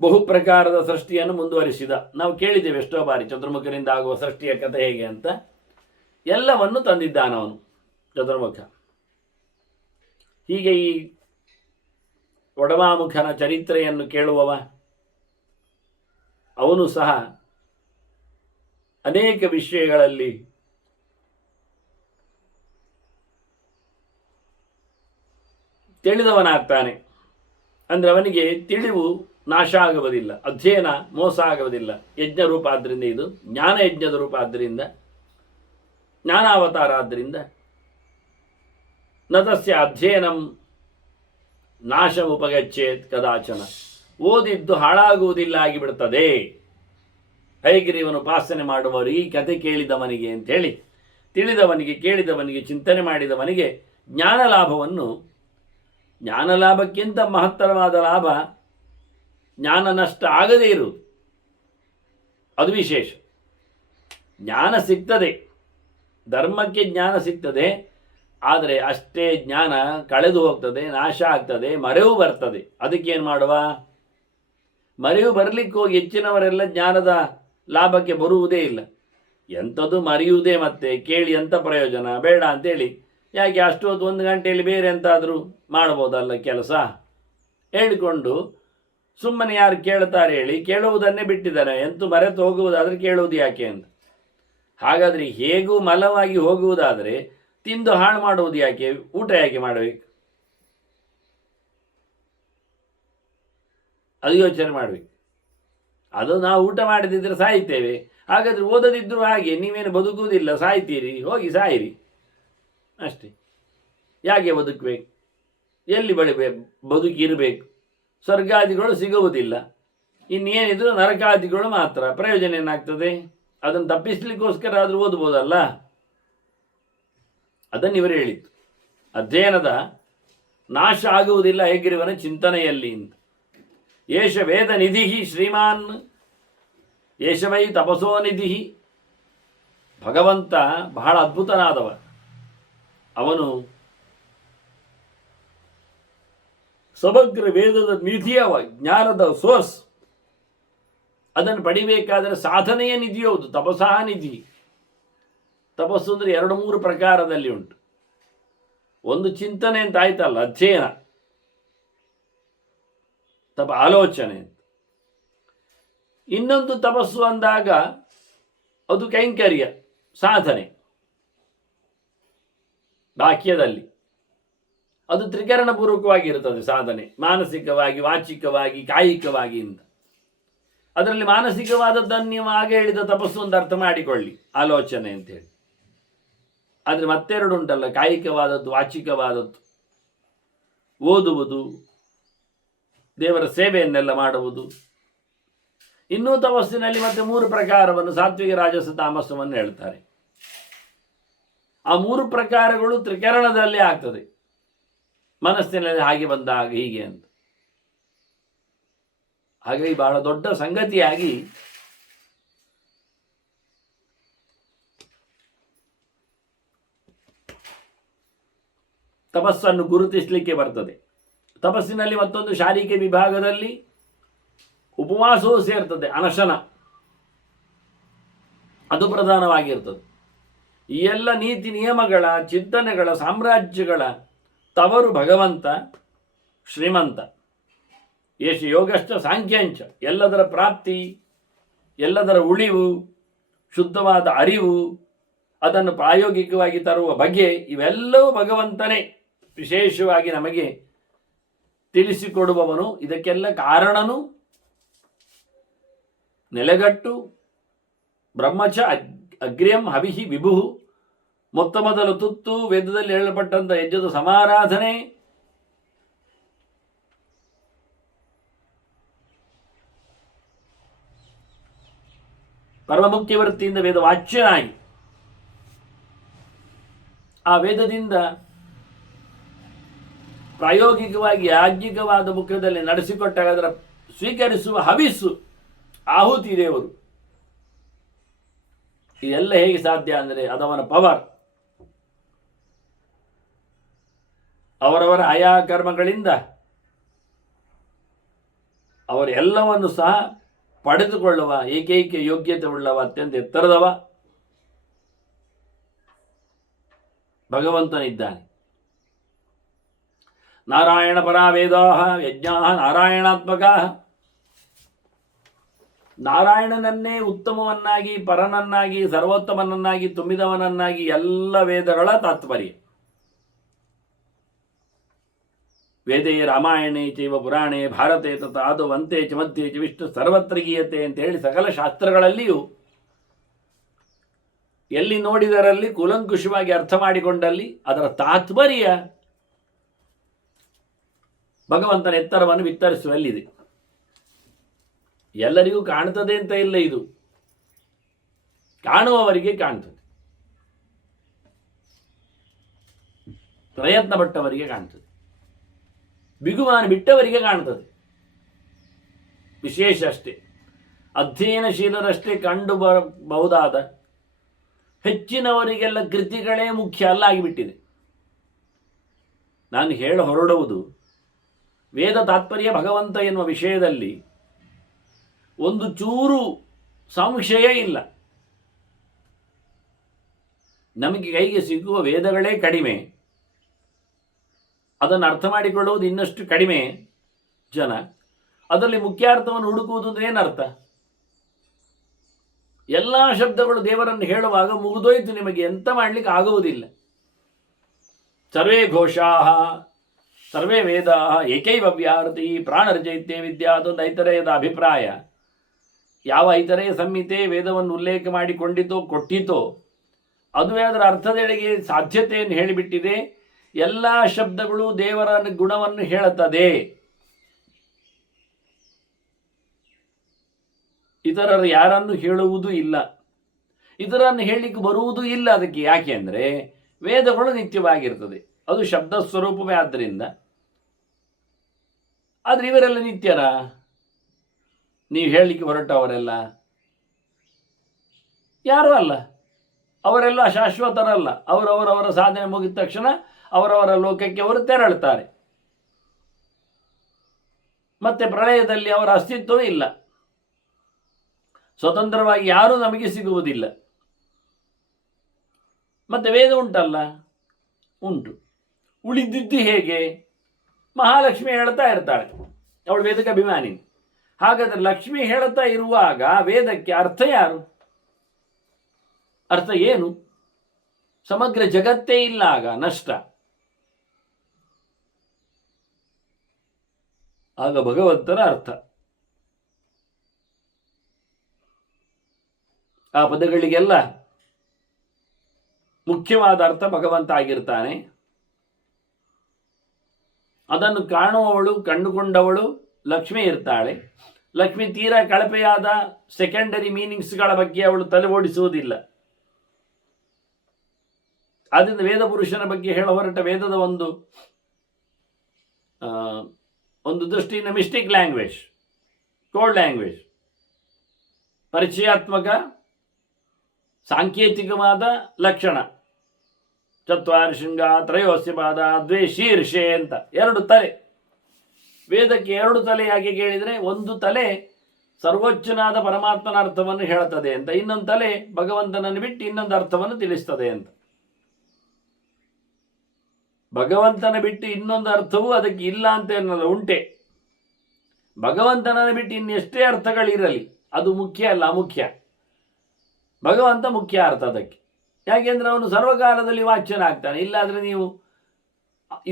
ಬಹು ಪ್ರಕಾರದ ಸೃಷ್ಟಿಯನ್ನು ಮುಂದುವರಿಸಿದ. ನಾವು ಕೇಳಿದ್ದೇವೆ ಎಷ್ಟೋ ಬಾರಿ ಚತುರ್ಮುಖರಿಂದ ಆಗುವ ಸೃಷ್ಟಿಯ ಕಥೆ ಹೇಗೆ ಅಂತ. ಎಲ್ಲವನ್ನು ತಂದಿದ್ದಾನವನು ಚತುರ್ಮುಖ. ಹೀಗೆ ಈ ಒಡಮಾಮುಖನ ಚರಿತ್ರೆಯನ್ನು ಕೇಳುವವ ಅವನು ಸಹ ಅನೇಕ ವಿಷಯಗಳಲ್ಲಿ ತಿಳಿದವನಾಗ್ತಾನೆ. ಅಂದರೆ ಅವನಿಗೆ ತಿಳಿವು ನಾಶ ಆಗುವುದಿಲ್ಲ, ಅಧ್ಯಯನ ಮೋಸ ಆಗುವುದಿಲ್ಲ. ಯಜ್ಞ ರೂಪ ಆದ್ದರಿಂದ, ಇದು ಜ್ಞಾನ ಯಜ್ಞದ ರೂಪ ಆದ್ದರಿಂದ, ಜ್ಞಾನಾವತಾರ ಆದ್ದರಿಂದ ನತಸ್ಯ ಅಧ್ಯಯನಂ ನಾಶ ಉಪಗಚ್ಚೇತ್ ಕದಾಚನ. ಓದಿದ್ದು ಹಾಳಾಗುವುದಿಲ್ಲ ಆಗಿಬಿಡುತ್ತದೆ. ಹಯಗ್ರೀವನು ಉಪಾಸನೆ ಮಾಡುವವರು ಈ ಕತೆ ಕೇಳಿದವನಿಗೆ ಅಂಥೇಳಿ, ತಿಳಿದವನಿಗೆ, ಕೇಳಿದವನಿಗೆ, ಚಿಂತನೆ ಮಾಡಿದವನಿಗೆ ಜ್ಞಾನ ಲಾಭವನ್ನು, ಜ್ಞಾನ ಲಾಭಕ್ಕಿಂತ ಮಹತ್ತರವಾದ ಲಾಭ ಜ್ಞಾನ ನಷ್ಟ ಆಗದೇ ಇರುವುದು, ಅದು ವಿಶೇಷ. ಜ್ಞಾನ ಸಿಗ್ತದೆ, ಧರ್ಮಕ್ಕೆ ಜ್ಞಾನ ಸಿಗ್ತದೆ, ಆದರೆ ಅಷ್ಟೇ ಜ್ಞಾನ ಕಳೆದು ಹೋಗ್ತದೆ, ನಾಶ ಆಗ್ತದೆ, ಮರೆವು ಬರ್ತದೆ. ಅದಕ್ಕೇನು ಮಾಡುವ? ಮರೆವು ಬರಲಿಕ್ಕೆ ಹೋಗಿ ಹೆಚ್ಚಿನವರೆಲ್ಲ ಜ್ಞಾನದ ಲಾಭಕ್ಕೆ ಬರುವುದೇ ಇಲ್ಲ. ಎಂಥದ್ದು ಮರೆಯುವುದೇ, ಮತ್ತೆ ಕೇಳಿ ಎಂಥ ಪ್ರಯೋಜನ, ಬೇಡ ಅಂತೇಳಿ. ಯಾಕೆ ಅಷ್ಟು ಹೊತ್ತು 1 ಗಂಟೆಯಲ್ಲಿ ಬೇರೆ ಎಂತಾದರೂ ಮಾಡ್ಬೋದಲ್ಲ ಕೆಲಸ ಹೇಳಿಕೊಂಡು ಸುಮ್ಮನೆ ಯಾರು ಕೇಳ್ತಾರೆ ಹೇಳಿ, ಕೇಳುವುದನ್ನೇ ಬಿಟ್ಟಿದ್ದಾರೆ. ಎಂತೂ ಮರೆತು ಹೋಗುವುದಾದರೆ ಕೇಳುವುದು ಯಾಕೆ ಅಂತ. ಹಾಗಾದರೆ ಹೇಗೂ ಮಲವಾಗಿ ಹೋಗುವುದಾದರೆ ತಿಂದು ಹಾಳು ಮಾಡುವುದು ಯಾಕೆ? ಊಟ ಯಾಕೆ ಮಾಡಬೇಕು? ಅದು ಯೋಚನೆ ಮಾಡಬೇಕು. ಅದು ನಾವು ಊಟ ಮಾಡದಿದ್ದರೆ ಸಾಯ್ತೇವೆ. ಹಾಗಾದರೆ ಓದದಿದ್ದರೂ ಹಾಗೆ, ನೀವೇನು ಬದುಕುವುದಿಲ್ಲ, ಸಾಯ್ತೀರಿ, ಹೋಗಿ ಸಾಯಿರಿ ಅಷ್ಟೇ. ಯಾಕೆ ಬದುಕಬೇಕು? ಎಲ್ಲಿ ಬದುಕಿರಬೇಕು? ಸ್ವರ್ಗಾದಿಗಳು ಸಿಗುವುದಿಲ್ಲ, ಇನ್ನೇನಿದ್ರು ನರಕಾದಿಗಳು ಮಾತ್ರ. ಪ್ರಯೋಜನ ಏನಾಗ್ತದೆ? ಅದನ್ನು ತಪ್ಪಿಸ್ಲಿಕ್ಕೋಸ್ಕರ ಆದರೂ ಓದ್ಬೋದಲ್ಲ. ಅದನ್ನು ಇವರು ಹೇಳಿತ್ತು, ಅಧ್ಯಯನದ ನಾಶ ಆಗುವುದಿಲ್ಲ ಹಯಗ್ರೀವನ ಚಿಂತನೆಯಲ್ಲಿ ಅಂತ. ಏಷ ವೇದ ನಿಧಿ ಶ್ರೀಮಾನ್ ಏಷ ವೈ ತಪಸೋ ನಿಧಿ. ಭಗವಂತ ಬಹಳ ಅದ್ಭುತನಾದವ. ಅವನು ಸಮಗ್ರ ವೇದದ ನಿಧಿಯವ, ಜ್ಞಾನದ ಸೋರ್ಸ್. ಅದನ್ನು ಪಡಿಬೇಕಾದರೆ ಸಾಧನೆಯ ನಿಧಿ ಹೌದು, ತಪಸಾ ನಿಧಿ. ತಪಸ್ಸು ಅಂದರೆ 2-3 ಪ್ರಕಾರದಲ್ಲಿ ಉಂಟು. ಒಂದು ಚಿಂತನೆ ಅಂತ ಆಯ್ತಲ್ಲ, ಅಧ್ಯಯನ, ಆಲೋಚನೆ ಅಂತ. ಇನ್ನೊಂದು ತಪಸ್ಸು ಅಂದಾಗ ಅದು ಕೈಂಕರ್ಯ, ಸಾಧನೆ, ಬಾಕ್ಯದಲ್ಲಿ ಅದು ತ್ರಿಕರಣಪೂರ್ವಕವಾಗಿರುತ್ತದೆ ಸಾಧನೆ, ಮಾನಸಿಕವಾಗಿ, ವಾಚಿಕವಾಗಿ, ಕಾಯಿಕವಾಗಿ ಅಂತ. ಅದರಲ್ಲಿ ಮಾನಸಿಕವಾದದ್ದನ್ನು ನೀವು ಆಗ ಹೇಳಿದ ತಪಸ್ಸು ಒಂದು ಅರ್ಥ ಮಾಡಿಕೊಳ್ಳಿ, ಆಲೋಚನೆ ಅಂತೇಳಿ. ಆದರೆ ಮತ್ತೆರಡು ಉಂಟಲ್ಲ, ಕಾಯಿಕವಾದದ್ದು, ವಾಚಿಕವಾದದ್ದು, ಓದುವುದು, ದೇವರ ಸೇವೆಯನ್ನೆಲ್ಲ ಮಾಡುವುದು. ಇನ್ನೂ ತಪಸ್ಸಿನಲ್ಲಿ ಮತ್ತೆ 3 ಪ್ರಕಾರವನ್ನು, ಸಾತ್ವಿಕ, ರಾಜಸ, ತಾಮಸವನ್ನು ಹೇಳ್ತಾರೆ. ಆ 3 ಪ್ರಕಾರಗಳು ತ್ರಿಕರಣದಲ್ಲಿ ಆಗ್ತದೆ, ಮನಸ್ಸಿನಲ್ಲಿ ಹಾಗೆ ಬಂದಾಗ ಹೀಗೆ ಅಂತ. ಹಾಗಾಗಿ ಬಹಳ ದೊಡ್ಡ ಸಂಗತಿಯಾಗಿ ತಪಸ್ಸನ್ನು ಗುರುತಿಸಲಿಕ್ಕೆ ಬರ್ತದೆ. ತಪಸ್ಸಿನಲ್ಲಿ ಮತ್ತೊಂದು ಶಾರೀರಿಕ ವಿಭಾಗದಲ್ಲಿ ಉಪವಾಸವೂ ಸೇರ್ತದೆ, ಅನಶನ, ಅದು ಪ್ರಧಾನವಾಗಿರ್ತದೆ. ಈ ಎಲ್ಲ ನೀತಿ ನಿಯಮಗಳ, ಚಿಂತನೆಗಳ, ಸಾಮ್ರಾಜ್ಯಗಳ ತವರು ಭಗವಂತ, ಶ್ರೀಮಂತ. ಯಶ ಯೋಗಶ್ಚ ಸಾಂಖ್ಯಾಂಚ, ಎಲ್ಲದರ ಪ್ರಾಪ್ತಿ, ಎಲ್ಲದರ ಉಳಿವು, ಶುದ್ಧವಾದ ಅರಿವು, ಅದನ್ನು ಪ್ರಾಯೋಗಿಕವಾಗಿ ತರುವ ಬಗೆ, ಇವೆಲ್ಲವೂ ಭಗವಂತನೇ ವಿಶೇಷವಾಗಿ ನಮಗೆ ತಿಳಿಸಿಕೊಡುವವನು. ಇದಕ್ಕೆಲ್ಲ ಕಾರಣನು, ನೆಲೆಗಟ್ಟು ಬ್ರಹ್ಮಚ ಅಗ್ರ್ಯಂ ಹವಿಹಿ ವಿಭು, ಮೊತ್ತ ಮೊದಲು ತುತ್ತು, ವೇದದಲ್ಲಿ ಹೇಳಲ್ಪಟ್ಟಂಥ ಯಜ್ಞದ ಸಮಾರಾಧನೆ, ಪರಮಮುಖ್ಯ ವೃತ್ತಿಯಿಂದ ವೇದ ವಾಚ್ಯನಾಗಿ ಆ ವೇದದಿಂದ ಪ್ರಾಯೋಗಿಕವಾಗಿ ಯಾಜ್ಞಿಕವಾದ ಮುಖದಲ್ಲಿ ನಡೆಸಿಕೊಟ್ಟಾಗ ಅದರ ಸ್ವೀಕರಿಸುವ ಹವಿಸ್ಸು, ಆಹುತಿ ದೇವರು. ಇದೆಲ್ಲ ಹೇಗೆ ಸಾಧ್ಯ ಅಂದರೆ ಅದವನ ಪವರ್. ಅವರವರ ಆಯಾ ಕರ್ಮಗಳಿಂದ ಅವರೆಲ್ಲವನ್ನು ಸಹ ಪಡೆದುಕೊಳ್ಳುವ ಏಕೈಕ ಯೋಗ್ಯತೆ ಉಳ್ಳವ, ಅತ್ಯಂತ ಎತ್ತರದವ ಭಗವಂತನಿದ್ದಾನೆ. ನಾರಾಯಣ ಪರಾ ವೇದಾ ಯಜ್ಞಾ ನಾರಾಯಣಾತ್ಮಕ. ನಾರಾಯಣನನ್ನೇ ಉತ್ತಮವನ್ನಾಗಿ, ಪರನನ್ನಾಗಿ, ಸರ್ವೋತ್ತಮನನ್ನಾಗಿ, ತುಂಬಿದವನನ್ನಾಗಿ ಎಲ್ಲ ವೇದಗಳ ತಾತ್ಪರ್ಯ. ವೇದೇ ರಾಮಾಯಣೇ ಚೈವ ಪುರಾಣೇ ಭಾರತೆ ತಥಾ ಆದೌ ಅಂತೆ ಚ ಮಧ್ಯೆ ಚ ವಿಷ್ಣು ಸರ್ವತ್ರ ಗೀಯತೆ ಅಂತ ಹೇಳಿ ಸಕಲ ಶಾಸ್ತ್ರಗಳಲ್ಲಿಯೂ ಎಲ್ಲಿ ನೋಡಿದರಲ್ಲಿ ಕೂಲಂಕುಷವಾಗಿ ಅರ್ಥ ಮಾಡಿಕೊಂಡಲ್ಲಿ ಅದರ ತಾತ್ಪರ್ಯ ಭಗವಂತನ ಎತ್ತರವನ್ನು ವಿಸ್ತರಿಸುವಲ್ಲಿದೆ. ಎಲ್ಲರಿಗೂ ಕಾಣ್ತದೆ ಅಂತ ಇಲ್ಲ, ಇದು ಕಾಣುವವರಿಗೆ ಕಾಣ್ತದೆ, ಪ್ರಯತ್ನ ಪಟ್ಟವರಿಗೆ ಕಾಣ್ತದೆ, ಬಿಗುಮಾನ ಬಿಟ್ಟವರಿಗೆ ಕಾಣ್ತದೆ. ವಿಶೇಷ ಅಷ್ಟೇ, ಅಧ್ಯಯನಶೀಲರಷ್ಟೇ ಕಂಡು ಬರಬಹುದಾದ ಹೆಚ್ಚಿನವರಿಗೆಲ್ಲ ಕೃತಿಗಳೇ ಮುಖ್ಯ ಅಲ್ಲ ಆಗಿಬಿಟ್ಟಿದೆ. ನಾನು ಹೇಳ ಹೊರಡುವುದು ವೇದ ತಾತ್ಪರ್ಯ ಭಗವಂತ ಎನ್ನುವ ವಿಷಯದಲ್ಲಿ ಒಂದು ಚೂರು ಸಂಶಯ ಇಲ್ಲ. ನಮಗೆ ಕೈಗೆ ಸಿಗುವ ವೇದಗಳೇ ಕಡಿಮೆ, ಅದನ್ನು ಅರ್ಥ ಮಾಡಿಕೊಳ್ಳುವುದು ಇನ್ನಷ್ಟು ಕಡಿಮೆ ಜನ. ಅದರಲ್ಲಿ ಮುಖ್ಯಾರ್ಥವನ್ನು ಹುಡುಕುವುದು ಅಂದ್ರೆ ಏನರ್ಥ? ಎಲ್ಲ ಶಬ್ದಗಳು ದೇವರನ್ನು ಹೇಳುವಾಗ ಮುಗಿದೋಯ್ತು, ನಿಮಗೆ ಎಂತ ಮಾಡಲಿಕ್ಕೆ ಆಗುವುದಿಲ್ಲ. ಸರ್ವೇ ಘೋಷಾಹ ಸರ್ವೇ ವೇದಾ ಏಕೈವ ವ್ಯಾಹೃತಿ ಪ್ರಾಣರ್ಜೈತ್ಯ ವಿದ್ಯಾ, ಅದೊಂದು ಐತರೇಯದ ಅಭಿಪ್ರಾಯ. ಯಾವ ಐತರೇಯ ಸಂಹಿತೆ ವೇದವನ್ನು ಉಲ್ಲೇಖ ಮಾಡಿಕೊಂಡಿತೋ ಕೊಟ್ಟಿತೋ ಅದುವೇ ಅದರ ಅರ್ಥದೆಡೆಗೆ ಸಾಧ್ಯತೆಯನ್ನು ಹೇಳಿಬಿಟ್ಟಿದೆ. ಎಲ್ಲ ಶಬ್ದಗಳು ದೇವರ ಗುಣವನ್ನು ಹೇಳುತ್ತದೆ, ಇತರರು ಯಾರನ್ನು ಹೇಳುವುದೂ ಇಲ್ಲ, ಇತರನ್ನು ಹೇಳಲಿಕ್ಕೆ ಬರುವುದೂ ಇಲ್ಲ. ಅದಕ್ಕೆ ಯಾಕೆ ಅಂದರೆ ವೇದಗಳು ನಿತ್ಯವಾಗಿರ್ತದೆ, ಅದು ಶಬ್ದ ಸ್ವರೂಪವೇ. ಆದ್ದರಿಂದ ಆದರೆ ಇವರೆಲ್ಲ ನಿತ್ಯರ, ನೀವು ಹೇಳಲಿಕ್ಕೆ ಹೊರಟವರೆಲ್ಲ ಯಾರೂ ಅಲ್ಲ, ಅವರೆಲ್ಲ ಶಾಶ್ವತರಲ್ಲ. ಅವರವರವರ ಸಾಧನೆ ಮುಗಿದ ತಕ್ಷಣ ಅವರವರ ಲೋಕಕ್ಕೆ ಅವರು ತೆರಳುತ್ತಾರೆ. ಮತ್ತೆ ಪ್ರಳಯದಲ್ಲಿ ಅವರ ಅಸ್ತಿತ್ವವೇ ಇಲ್ಲ, ಸ್ವತಂತ್ರವಾಗಿ ಯಾರೂ ನಮಗೆ ಸಿಗುವುದಿಲ್ಲ. ಮತ್ತೆ ವೇದ ಉಂಟಲ್ಲ, ಉಂಟು. ಉಳಿದಿದ್ದು ಹೇಗೆ? ಮಹಾಲಕ್ಷ್ಮಿ ಹೇಳ್ತಾ ಇರ್ತಾಳೆ, ಅವಳು ವೇದಕ್ಕೆ ಅಭಿಮಾನಿ. ಹಾಗಾದರೆ ಲಕ್ಷ್ಮಿ ಹೇಳ್ತಾ ಇರುವಾಗ ವೇದಕ್ಕೆ ಅರ್ಥ ಯಾರು? ಅರ್ಥ ಏನು? ಸಮಗ್ರ ಜಗತ್ತೇ ಇಲ್ಲ, ಆಗ ನಷ್ಟ. ಆಗ ಭಗವಂತನ ಅರ್ಥ. ಆ ಪದಗಳಿಗೆಲ್ಲ ಮುಖ್ಯವಾದ ಅರ್ಥ ಭಗವಂತ ಆಗಿರ್ತಾನೆ. ಅದನ್ನು ಕಾಣುವವಳು, ಕಂಡುಕೊಂಡವಳು ಲಕ್ಷ್ಮಿ ಇರ್ತಾಳೆ. ಲಕ್ಷ್ಮಿ ತೀರಾ ಕಳಪೆಯಾದ ಸೆಕೆಂಡರಿ ಮೀನಿಂಗ್ಸ್ಗಳ ಬಗ್ಗೆ ಅವಳು ತಲೆ ಓಡಿಸುವುದಿಲ್ಲ. ಆದ್ದರಿಂದ ವೇದ ಪುರುಷನ ಬಗ್ಗೆ ಹೇಳ ಹೊರಟ ವೇದದ ಒಂದು ದೃಷ್ಟಿಯಿಂದ ಮಿಸ್ಟಿಕ್ ಲ್ಯಾಂಗ್ವೇಜ್, ಕೋಲ್ಡ್ ಲ್ಯಾಂಗ್ವೇಜ್, ಪರಿಚಯಾತ್ಮಕ ಸಾಂಕೇತಿಕವಾದ ಲಕ್ಷಣ. ಚತ್ವಾರಿ ಶೃಂಗ ತ್ರಯೋಸ್ಯ ಪಾದ ದ್ವೇ ಶೀರ್ಷೆ ಅಂತ 2 ತಲೆ. ವೇದಕ್ಕೆ 2 ತಲೆ ಯಾಕೆ ಕೇಳಿದರೆ, ಒಂದು ತಲೆ ಸರ್ವೋಚ್ಚನಾದ ಪರಮಾತ್ಮನ ಅರ್ಥವನ್ನು ಹೇಳ್ತದೆ ಅಂತ, ಇನ್ನೊಂದು ತಲೆ ಭಗವಂತನನ್ನು ಬಿಟ್ಟು ಇನ್ನೊಂದು ಅರ್ಥವನ್ನು ತಿಳಿಸ್ತದೆ ಅಂತ. ಭಗವಂತನ ಬಿಟ್ಟು ಇನ್ನೊಂದು ಅರ್ಥವೂ ಅದಕ್ಕೆ ಇಲ್ಲ ಅಂತ ಅನ್ನೋದು ಉಂಟೆ. ಭಗವಂತನನ್ನು ಬಿಟ್ಟು ಇನ್ನೆಷ್ಟೇ ಅರ್ಥಗಳಿರಲಿ ಅದು ಮುಖ್ಯ ಅಲ್ಲ, ಅಮುಖ್ಯ. ಭಗವಂತ ಮುಖ್ಯ ಅರ್ಥ ಅದಕ್ಕೆ. ಯಾಕೆಂದ್ರೆ ಅವನು ಸರ್ವಕಾಲದಲ್ಲಿ ವಾಚ್ಯನಾಗ್ತಾನೆ. ಇಲ್ಲಾದರೆ ನೀವು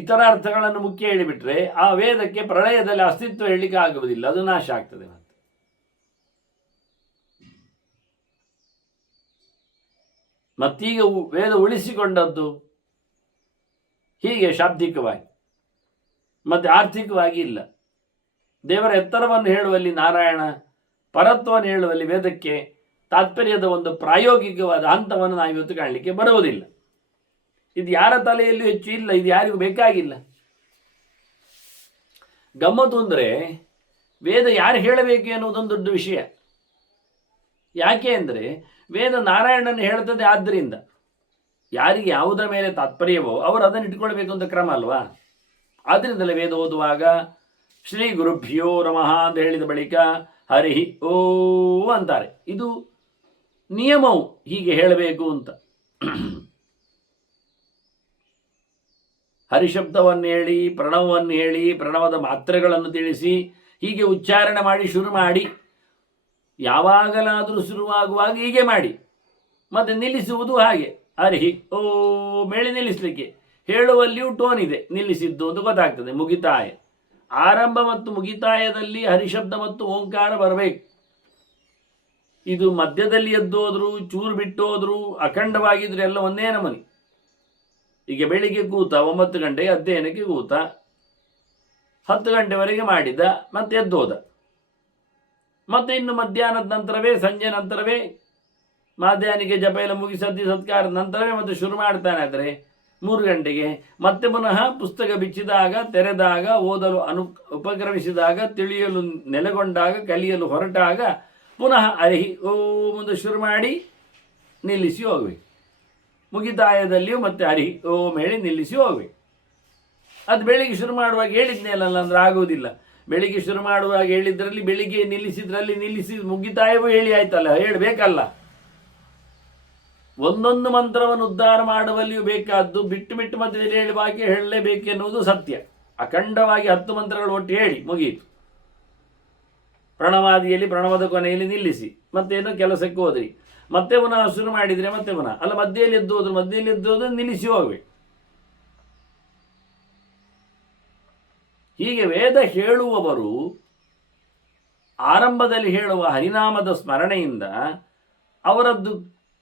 ಇತರ ಅರ್ಥಗಳನ್ನು ಮುಖ್ಯ ಹೇಳಿಬಿಟ್ರೆ ಆ ವೇದಕ್ಕೆ ಪ್ರಳಯದಲ್ಲಿ ಅಸ್ತಿತ್ವ ಹೇಳಲಿಕ್ಕೆ ಆಗುವುದಿಲ್ಲ, ಅದು ನಾಶ ಆಗ್ತದೆ. ಮತ್ತೀಗ ವೇದ ಉಳಿಸಿಕೊಂಡದ್ದು ಹೀಗೆ ಶಾಬ್ದಿಕವಾಗಿ, ಮತ್ತೆ ಆರ್ಥಿಕವಾಗಿ ಇಲ್ಲ. ದೇವರ ಎತ್ತರವನ್ನು ಹೇಳುವಲ್ಲಿ ನಾರಾಯಣ, ಪರತ್ವವನ್ನು ಹೇಳುವಲ್ಲಿ ವೇದಕ್ಕೆ ತಾತ್ಪರ್ಯದ ಒಂದು ಪ್ರಾಯೋಗಿಕವಾದ ಹಂತವನ್ನು ನಾವು ಇವತ್ತು ಕಾಣಲಿಕ್ಕೆ ಬರುವುದಿಲ್ಲ. ಇದು ಯಾರ ತಲೆಯಲ್ಲೂ ಹೆಚ್ಚು ಇಲ್ಲ, ಇದು ಯಾರಿಗೂ ಬೇಕಾಗಿಲ್ಲ. ಗಮ್ಮತ್ತು ಅಂದರೆ ವೇದ ಯಾರು ಹೇಳಬೇಕು ಎನ್ನುವುದೊಂದು ದೊಡ್ಡ ವಿಷಯ. ಯಾಕೆ ಅಂದರೆ ವೇದ ನಾರಾಯಣನ ಹೇಳ್ತದೆ, ಆದ್ದರಿಂದ ಯಾರಿಗೆ ಯಾವುದರ ಮೇಲೆ ತಾತ್ಪರ್ಯವೋ ಅವರು ಅದನ್ನು ಇಟ್ಕೊಳ್ಬೇಕು ಅಂತ ಕ್ರಮ ಅಲ್ವಾ. ಆದ್ದರಿಂದಲೇ ವೇದ ಓದುವಾಗ ಶ್ರೀ ಗುರುಭ್ಯೋ ನಮಃ ಅಂತ ಹೇಳಿದ ಬಳಿಕ ಹರಿ ಓ ಅಂತಾರೆ. ಇದು ನಿಯಮವು ಹೀಗೆ ಹೇಳಬೇಕು ಅಂತ. ಹರಿಶಬ್ದವನ್ನು ಹೇಳಿ, ಪ್ರಣವವನ್ನು ಹೇಳಿ, ಪ್ರಣವದ ಮಾತ್ರೆಗಳನ್ನು ತಿಳಿಸಿ, ಹೀಗೆ ಉಚ್ಚಾರಣೆ ಮಾಡಿ ಶುರು ಮಾಡಿ, ಯಾವಾಗಲಾದರೂ ಶುರುವಾಗುವಾಗ ಹೀಗೆ ಮಾಡಿ, ಮತ್ತೆ ನಿಲ್ಲಿಸುವುದು ಹಾಗೆ ಹರಿ ಓ ಮೇಳಿ ನಿಲ್ಲಿಸಲಿಕ್ಕೆ. ಹೇಳುವಲ್ಲಿಯೂ ಟೋನ್ ಇದೆ, ನಿಲ್ಲಿಸಿದ್ದು ಅಂತ ಗೊತ್ತಾಗ್ತದೆ. ಮುಗಿತಾಯ, ಆರಂಭ ಮತ್ತು ಮುಗಿತಾಯದಲ್ಲಿ ಹರಿಶಬ್ದ ಮತ್ತು ಓಂಕಾರ ಬರಬೇಕು. ಇದು ಮಧ್ಯದಲ್ಲಿ ಎದ್ದೋದ್ರು, ಚೂರು ಬಿಟ್ಟೋದ್ರು, ಅಖಂಡವಾಗಿದ್ರು ಎಲ್ಲ ಒಂದೇ ನಮನಿ. ಈಗ ಬೆಳಿಗ್ಗೆ ಕೂತ 9 ಗಂಟೆಗೆ ಅಧ್ಯಯನಕ್ಕೆ ಕೂತ, 10 ಗಂಟೆವರೆಗೆ ಮಾಡಿದ, ಮತ್ತೆ ಎದ್ದೋದ. ಮತ್ತೆ ಇನ್ನು ಮಧ್ಯಾಹ್ನದ ನಂತರವೇ, ಸಂಜೆ ನಂತರವೇ, ಮಾಧ್ಯಾಹ್ನಿಗೆ ಜಪ ಎಲ್ಲ ಮುಗಿಸದ್ದಿ ಸತ್ಕಾರದ ನಂತರವೇ ಮತ್ತೆ ಶುರು ಮಾಡ್ತಾನೆ. ಆದರೆ 3 ಗಂಟೆಗೆ ಮತ್ತೆ ಪುನಃ ಪುಸ್ತಕ ಬಿಚ್ಚಿದಾಗ, ತೆರೆದಾಗ, ಓದಲು ಉಪಕ್ರಮಿಸಿದಾಗ, ತಿಳಿಯಲು ನೆಲೆಗೊಂಡಾಗ, ಕಲಿಯಲು ಹೊರಟಾಗ ಪುನಃ ಹರಿ ಓಂ ಎಂದು ಶುರು ಮಾಡಿ ನಿಲ್ಲಿಸಿ ಹೋಗ್ಬೇಕು. ಮುಗಿತಾಯದಲ್ಲಿಯೂ ಮತ್ತೆ ಹರಿ ಓಂ ಹೇಳಿ ನಿಲ್ಲಿಸಿ ಹೋಗ್ಬೇಕು. ಅದು ಬೆಳಿಗ್ಗೆ ಶುರು ಮಾಡುವಾಗ ಹೇಳಿದ್ನೇಲ್ಲ ಅಂದ್ರೆ ಆಗುವುದಿಲ್ಲ. ಬೆಳಿಗ್ಗೆ ಶುರು ಮಾಡುವಾಗ ಹೇಳಿದ್ರಲ್ಲಿ, ಬೆಳಿಗ್ಗೆ ನಿಲ್ಲಿಸಿದ್ರಲ್ಲಿ ನಿಲ್ಲಿಸಿ ಮುಗಿತಾಯವೂ ಹೇಳಿ ಆಯ್ತಲ್ಲ, ಹೇಳಬೇಕಲ್ಲ. ಒಂದೊಂದು ಮಂತ್ರವನ್ನು ಉದ್ಧಾರ ಮಾಡುವಲ್ಲಿಯೂ ಬೇಕಾದ್ದು ಬಿಟ್ಟು ಬಿಟ್ಟು ಮಧ್ಯದಲ್ಲಿ ಹೇಳುವಾಗ ಹೇಳಲೇಬೇಕೆನ್ನುವುದು ಸತ್ಯ. ಅಖಂಡವಾಗಿ 10 ಮಂತ್ರಗಳು ಒಟ್ಟು ಹೇಳಿ ಮುಗಿಯಿತು. ಪ್ರಣವಾದಿಯಲ್ಲಿ ಪ್ರಣವದ ಕೊನೆಯಲ್ಲಿ ನಿಲ್ಲಿಸಿ, ಮತ್ತೇನೋ ಕೆಲಸಕ್ಕೆ ಹೋದ್ರಿ, ಮತ್ತೆ ಪುನಃ ಶುರು ಮಾಡಿದರೆ ಮತ್ತೆ ಪುನಃ ಅಲ್ಲ, ಮಧ್ಯೆಯಲ್ಲಿ ಎದ್ದೋದು ನಿಲ್ಲಿಸಿ ಹೋಗ್ಬೇಕು. ಹೀಗೆ ವೇದ ಹೇಳುವವರು ಆರಂಭದಲ್ಲಿ ಹೇಳುವ ಹರಿನಾಮದ ಸ್ಮರಣೆಯಿಂದ ಅವರದ್ದು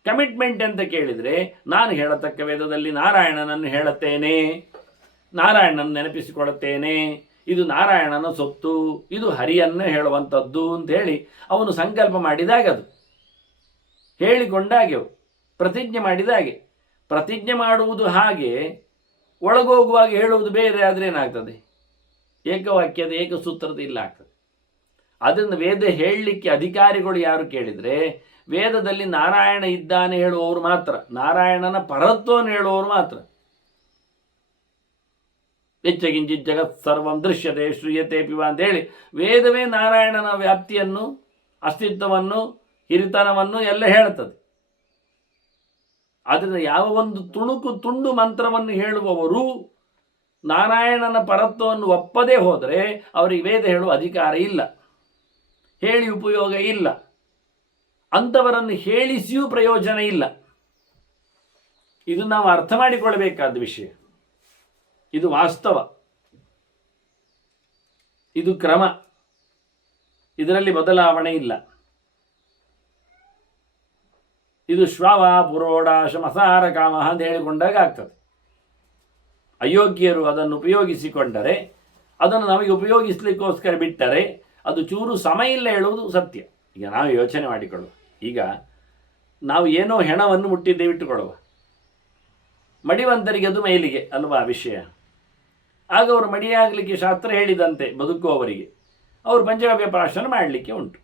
ಕಮಿಟ್ಮೆಂಟ್ ಅಂತ ಕೇಳಿದರೆ, ನಾನು ಹೇಳತಕ್ಕ ವೇದದಲ್ಲಿ ನಾರಾಯಣನನ್ನು ಹೇಳುತ್ತೇನೆ, ನಾರಾಯಣನನ್ನು ನೆನಪಿಸಿಕೊಳ್ಳುತ್ತೇನೆ, ಇದು ನಾರಾಯಣನ ಸೊತ್ತು, ಇದು ಹರಿಯನ್ನು ಹೇಳುವಂಥದ್ದು ಅಂತೇಳಿ ಅವನು ಸಂಕಲ್ಪ ಮಾಡಿದಾಗದು, ಹೇಳಿಕೊಂಡಾಗೆ, ಪ್ರತಿಜ್ಞೆ ಮಾಡಿದಾಗೆ. ಪ್ರತಿಜ್ಞೆ ಮಾಡುವುದು ಹಾಗೆ, ಒಳಗೋಗುವಾಗ ಹೇಳುವುದು ಬೇರೆ ಆದರೆ ಏನಾಗ್ತದೆ? ಏಕವಾಕ್ಯದ ಏಕಸೂತ್ರದ ಇಲ್ಲ ಆಗ್ತದೆ. ಅದರಿಂದ ವೇದ ಹೇಳಲಿಕ್ಕೆ ಅಧಿಕಾರಿಗಳು ಯಾರು ಕೇಳಿದರೆ, ವೇದದಲ್ಲಿ ನಾರಾಯಣ ಇದ್ದಾನೆ ಹೇಳುವವರು ಮಾತ್ರ, ನಾರಾಯಣನ ಪರತ್ವವನ್ನು ಹೇಳುವವರು ಮಾತ್ರ. ಹೆಚ್ಚಗಿಂಚಿತ್ ಜಗತ್ ಸರ್ವಂ ದೃಶ್ಯತೆ ಶ್ರೀಯತೆ ಪಿವ ಅಂತ ಹೇಳಿ ವೇದವೇ ನಾರಾಯಣನ ವ್ಯಾಪ್ತಿಯನ್ನು, ಅಸ್ತಿತ್ವವನ್ನು, ಹಿರಿತನವನ್ನು ಎಲ್ಲ ಹೇಳುತ್ತದೆ. ಆದ್ದರಿಂದ ಯಾವ ಒಂದು ತುಂಡು ಮಂತ್ರವನ್ನು ಹೇಳುವವರು ನಾರಾಯಣನ ಪರತ್ವವನ್ನು ಒಪ್ಪದೇ ಹೋದರೆ ಅವರಿಗೆ ವೇದ ಹೇಳುವ ಅಧಿಕಾರ ಇಲ್ಲ, ಹೇಳಿ ಉಪಯೋಗ ಇಲ್ಲ. ಅಂಥವರನ್ನು ಹೇಳಿಸಿಯೂ ಪ್ರಯೋಜನ ಇಲ್ಲ. ಇದು ನಾವು ಅರ್ಥ ಮಾಡಿಕೊಳ್ಳಬೇಕಾದ ವಿಷಯ. ಇದು ವಾಸ್ತವ, ಇದು ಕ್ರಮ, ಇದರಲ್ಲಿ ಬದಲಾವಣೆ ಇಲ್ಲ. ಇದು ಶ್ವಾವ ಪುರೋಡಾಶ ಮಸಾರ ಕಾಮ ಅಂತ ಹೇಳಿಕೊಂಡಾಗ ಆಗ್ತದೆ. ಅಯೋಗ್ಯರು ಅದನ್ನು ಉಪಯೋಗಿಸಿಕೊಂಡರೆ, ಅದನ್ನು ನಮಗೆ ಉಪಯೋಗಿಸಲಿಕ್ಕೋಸ್ಕರ ಬಿಟ್ಟರೆ ಅದು ಚೂರು ಸಮಯ ಇಲ್ಲ ಹೇಳುವುದು ಸತ್ಯ. ಈಗ ನಾವು ಯೋಚನೆ ಮಾಡಿಕೊಳ್ಳುವ, ಈಗ ನಾವು ಏನೋ ಹೆಣವನ್ನು ಮುಟ್ಟಿದ್ದೇವೆ ಇಟ್ಟುಕೊಳ್ಳುವ, ಮಡಿವಂತರಿಗೆ ಅದು ಮೈಲಿಗೆ ಅಲ್ವಾ ವಿಷಯ. ಆಗ ಅವರು ಮಡಿಯಾಗಲಿಕ್ಕೆ ಶಾಸ್ತ್ರ ಹೇಳಿದಂತೆ ಬದುಕುವವರಿಗೆ ಅವರು ಪಂಚಗವ್ಯ ಪ್ರಾಶನ ಮಾಡಲಿಕ್ಕೆ ಉಂಟು.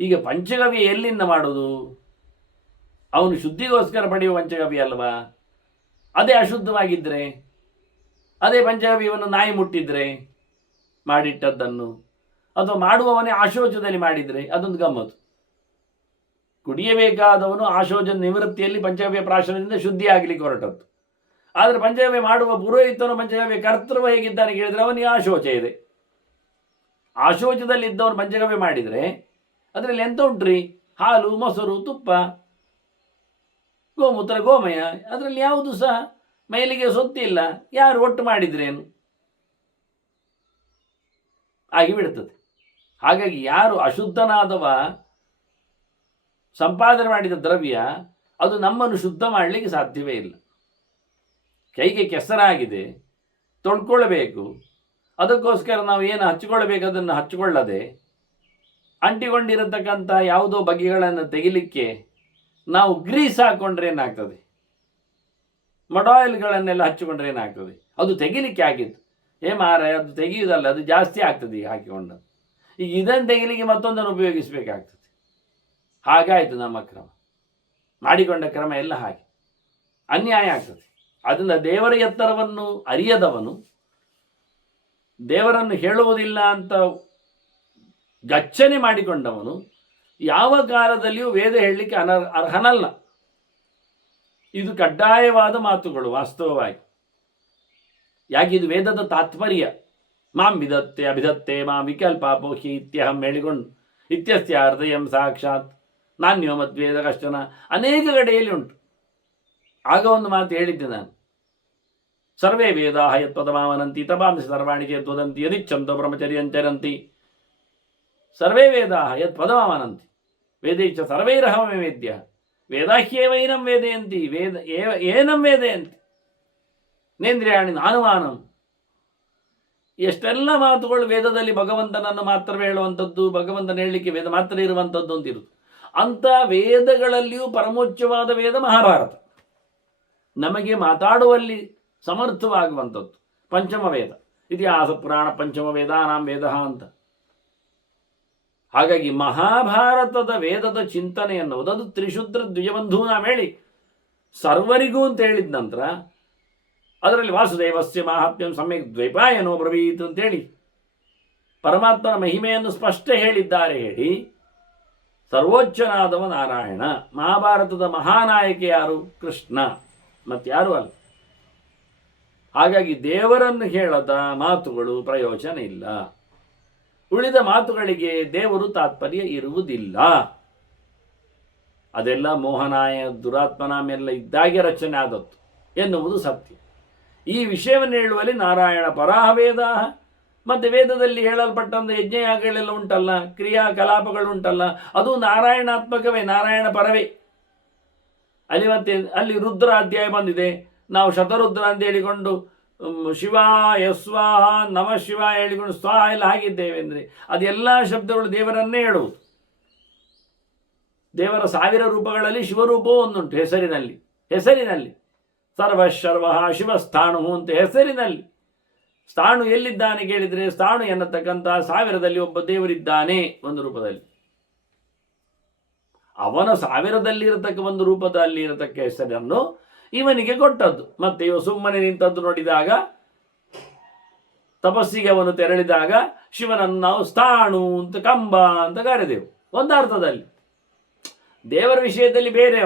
ಈಗ ಪಂಚಗವ್ಯ ಎಲ್ಲಿಂದ ಮಾಡೋದು? ಅವನು ಶುದ್ಧಿಗೋಸ್ಕರ ಪಡೆಯುವ ಪಂಚಗವ್ಯ ಅಲ್ವಾ? ಅದೇ ಅಶುದ್ಧವಾಗಿದ್ದರೆ, ಅದೇ ಪಂಚಗವ್ಯವನ್ನು ನಾಯಿ ಮುಟ್ಟಿದ್ರೆ ಮಾಡಿಟ್ಟದ್ದನ್ನು, ಅಥವಾ ಮಾಡುವವನೇ ಆಶೋಚದಲ್ಲಿ ಮಾಡಿದರೆ ಅದೊಂದು ಗಮ್ಮತ್ತು. ಕುಡಿಯಬೇಕಾದವನು ಆಶೋಚನ ನಿವೃತ್ತಿಯಲ್ಲಿ ಪಂಚಗವ್ಯ ಪ್ರಾಶನದಿಂದ ಶುದ್ಧಿ ಆಗಲಿಕ್ಕೆ ಹೊರಟದ್ದು. ಆದರೆ ಪಂಚಗವ್ಯ ಮಾಡುವ ಪುರೋಹಿತನು ಪಂಚಗವ್ಯ ಕರ್ತೃ ಹೇಗಿದ್ದಾನೆ ಕೇಳಿದರೆ ಅವನಿಗೆ ಆಶೋಚ ಇದೆ. ಆಶೋಚದಲ್ಲಿ ಇದ್ದವನು ಪಂಚಗವ್ಯ ಮಾಡಿದರೆ ಅದರಲ್ಲಿ ಎಂತ ಉಂಟ್ರಿ? ಹಾಲು, ಮೊಸರು, ತುಪ್ಪ, ಗೋಮೂತ್ರ, ಗೋಮಯ, ಅದರಲ್ಲಿ ಯಾವುದು ಸಹ ಮೈಲಿಗೆ ಸೊತ್ತಿಲ್ಲ. ಯಾರು ಒಟ್ಟು ಮಾಡಿದ್ರೇನು ಆಗಿ ಬಿಡುತ್ತದೆ. ಹಾಗಾಗಿ ಯಾರು ಅಶುದ್ಧನಾದವ ಸಂಪಾದನೆ ಮಾಡಿದ ದ್ರವ್ಯ ಅದು ನಮ್ಮನ್ನು ಶುದ್ಧ ಮಾಡಲಿಕ್ಕೆ ಸಾಧ್ಯವೇ ಇಲ್ಲ. ಕೈಗೆ ಕೆಸರಾಗಿದೆ, ತೊಳ್ಕೊಳ್ಬೇಕು. ಅದಕ್ಕೋಸ್ಕರ ನಾವು ಏನು ಹಚ್ಚಿಕೊಳ್ಳಬೇಕು ಅದನ್ನು ಹಚ್ಚಿಕೊಳ್ಳದೆ ಅಂಟಿಕೊಂಡಿರತಕ್ಕಂಥ ಯಾವುದೋ ಬಗೆಗಳನ್ನು ತೆಗಿಲಿಕ್ಕೆ ನಾವು ಗ್ರೀಸ್ ಹಾಕ್ಕೊಂಡ್ರೆ ಏನಾಗ್ತದೆ, ಮೊಡಾಯಿಲ್ಗಳನ್ನೆಲ್ಲ ಹಚ್ಚಿಕೊಂಡ್ರೆ ಏನಾಗ್ತದೆ, ಅದು ತೆಗಿಲಿಕ್ಕೆ ಆಗಿತ್ತು. ಮಾರಾಯ ಅದು ತೆಗೆಯುವುದಲ್ಲ, ಅದು ಜಾಸ್ತಿ ಆಗ್ತದೆ ಈಗ ಹಾಕಿಕೊಂಡು. ಈಗ ಇದನ್ನು ತೆಗಿಲಿಕ್ಕೆ ಮತ್ತೊಂದನ್ನು ಉಪಯೋಗಿಸಬೇಕಾಗ್ತದೆ. ಹಾಗಾಯಿತು ನಮ್ಮ ಕ್ರಮ, ಮಾಡಿಕೊಂಡ ಕ್ರಮ ಎಲ್ಲ ಹಾಗೆ ಅನ್ಯಾಯ ಆಗ್ತದೆ. ಅದರಿಂದ ದೇವರ ಎತ್ತರವನ್ನು ಅರಿಯದವನು, ದೇವರನ್ನು ಹೇಳುವುದಿಲ್ಲ ಅಂತ ಗಚ್ಚನೆ ಮಾಡಿಕೊಂಡವನು ಯಾವ ಕಾಲದಲ್ಲಿಯೂ ವೇದ ಹೇಳಲಿಕ್ಕೆ ಅರ್ಹನಲ್ಲ. ಇದು ಕಡ್ಡಾಯವಾದ ಮಾತುಗಳು ವಾಸ್ತವವಾಗಿ. ಯಾಕೆ ಇದು ವೇದದ ತಾತ್ಪರ್ಯ. ಮಾಂ ವಿಧತ್ತೆ ಅಭಿಧತ್ತೆ ಮಾಂ ವಿಕಲ್ಪ ಪೋಹಿ ಇತ್ಯಹಂ ಹೇಳಿಕೊಂಡು ಇತ್ಯಸ್ಯ ಹೃದಯಂ ಸಾಕ್ಷಾತ್ ನಾನ್ಯೋ ಮದ್ವೇದ ಕಷ್ಟನ ಅನೇಕ ಕಡೆಯಲ್ಲಿ ಉಂಟು. ಆಗ ಒಂದು ಮಾತು ಹೇಳಿದ್ದೆ ನಾನು, ಸರ್ವೇ ವೇದಾ ಯತ್ಪದಮಾವನಂತಿ ತಪಾಂಸಿ ಸರ್ವಾಣಿ ಚೇದ್ವದಂತಿ ಯದಿಚ್ಛಂತೋ ಬ್ರಹ್ಮಚರ್ಯಂಚರಂತಿ. ಸರ್ವೇ ವೇದಾ ಯತ್ಪದಮಾವನಂತಿ ವೇದೈಶ್ಚ ಸರ್ವೈರಹಮೇ ವೇದ್ಯ ವೇದಾಹ್ಯೇವೈನಂ ವೇದಯಂತಿ ವೇದ ಏನಂ ವೇದಯಂತಿ ನೇಂದ್ರಿಯಾಣಿ ನಾನುಮಾನಂ. ಎಷ್ಟೆಲ್ಲ ಮಾತುಗಳು ವೇದದಲ್ಲಿ ಭಗವಂತನನ್ನು ಮಾತ್ರ ಹೇಳುವಂಥದ್ದು, ಭಗವಂತನ ಹೇಳಲಿಕ್ಕೆ ವೇದ ಮಾತ್ರ ಇರುವಂಥದ್ದು ಅಂತಿರುವುದು. ಅಂಥ ವೇದಗಳಲ್ಲಿಯೂ ಪರಮೋಚ್ಚವಾದ ವೇದ ಮಹಾಭಾರತ. ನಮಗೆ ಮಾತಾಡುವಲ್ಲಿ ಸಮರ್ಥವಾಗುವಂಥದ್ದು ಪಂಚಮ ವೇದ, ಇತಿಹಾಸ ಪುರಾಣ ಪಂಚಮ ವೇದಾನಾಂ ವೇದ ಅಂತ. ಹಾಗಾಗಿ ಮಹಾಭಾರತದ ವೇದದ ಚಿಂತನೆ ಎನ್ನುವುದು ಅದು ತ್ರಿಶುದ್ರ ದ್ವಿಜಬಂಧೂನಾಂ ಹೇಳಿ ಸರ್ವರಿಗೂ ಅಂತ ಹೇಳಿದ ನಂತರ ಅದರಲ್ಲಿ ವಾಸುದೇವಸ್ಯ ಮಾಹಾತ್ಮ್ಯಂ ಸಮ್ಯಕ್ ದ್ವೈಪಾಯನೋ ಬ್ರವೀತ್ ಅಂತೇಳಿ ಪರಮಾತ್ಮನ ಮಹಿಮೆಯನ್ನು ಸ್ಪಷ್ಟ ಹೇಳಿದ್ದಾರೆ. ಹೇಳಿ ಸರ್ವೋಚ್ಚನಾದವ ನಾರಾಯಣ. ಮಹಾಭಾರತದ ಮಹಾನಾಯಕ ಯಾರು? ಕೃಷ್ಣ, ಮತ್ತಾರೂ ಅಲ್ಲ. ಹಾಗಾಗಿ ದೇವರನ್ನು ಹೇಳದ ಮಾತುಗಳು ಪ್ರಯೋಜನ ಇಲ್ಲ. ಉಳಿದ ಮಾತುಗಳಿಗೆ ದೇವರು ತಾತ್ಪರ್ಯ ಇರುವುದಿಲ್ಲ. ಅದೆಲ್ಲ ಮೋಹನಾಯ ದುರಾತ್ಮನಾಮೆಲ್ಲ ಇದ್ದಾಗೆ ರಚನೆ ಆದದ್ದು ಎನ್ನುವುದು ಸತ್ಯ. ಈ ವಿಷಯವನ್ನು ಹೇಳುವಲ್ಲಿ ನಾರಾಯಣ ಪರಾಹ ವೇದ, ಮತ್ತು ವೇದದಲ್ಲಿ ಹೇಳಲ್ಪಟ್ಟಂಥ ಯಜ್ಞಯಾಗಗಳೆಲ್ಲ ಉಂಟಲ್ಲ, ಕ್ರಿಯಾಕಲಾಪಗಳುಂಟಲ್ಲ, ಅದು ನಾರಾಯಣಾತ್ಮಕವೇ, ನಾರಾಯಣ ಪರವೇ. ಅಲ್ಲಿ ಮತ್ತೆ ಅಲ್ಲಿ ರುದ್ರ ಅಧ್ಯಾಯ ಬಂದಿದೆ. ನಾವು ಶತರುದ್ರ ಅಂತ ಹೇಳಿಕೊಂಡು ಶಿವಾಯ ಸ್ವಾಹ ನಮ ಶಿವ ಹೇಳಿಕೊಂಡು ಸ್ವಾಹ ಎಲ್ಲ ಹಾಗಿದ್ದೇವೆ ಅಂದರೆ ಅದೆಲ್ಲ ಶಬ್ದಗಳು ದೇವರನ್ನೇ ಹೇಳುವುದು. ದೇವರ 1000 ರೂಪಗಳಲ್ಲಿ ಶಿವರೂಪವೂ ಒಂದುಂಟು. ಹೆಸರಿನಲ್ಲಿ ಸರ್ವಶರ್ವ ಶಿವಸ್ಥಾಣು ಅಂತ ಹೆಸರಿನಲ್ಲಿ. ಸ್ಥಾಣು ಎಲ್ಲಿದ್ದಾನೆ ಕೇಳಿದರೆ ಸ್ಥಾಣು ಎನ್ನತಕ್ಕಂಥ 1000ದಲ್ಲಿ ಒಬ್ಬ ದೇವರಿದ್ದಾನೆ ಒಂದು ರೂಪದಲ್ಲಿ. ಅವನ 1000ದಲ್ಲಿರತಕ್ಕ ಒಂದು ರೂಪದಲ್ಲಿ ಇರತಕ್ಕ ಹೆಸರನ್ನು ಇವನಿಗೆ ಕೊಟ್ಟದ್ದು. ಮತ್ತೆ ಇವ ಸುಮ್ಮನೆ ನಿಂತದ್ದು ನೋಡಿದಾಗ, ತಪಸ್ಸಿಗೆ ಅವನು ತೆರಳಿದಾಗ ಶಿವನನ್ನು ನಾವು ಸ್ಥಾಣು ಅಂತ ಕಂಬ ಅಂತ ಕರೆದೆವು ಒಂದು ಅರ್ಥದಲ್ಲಿ. ದೇವರ ವಿಷಯದಲ್ಲಿ ಬೇರೆ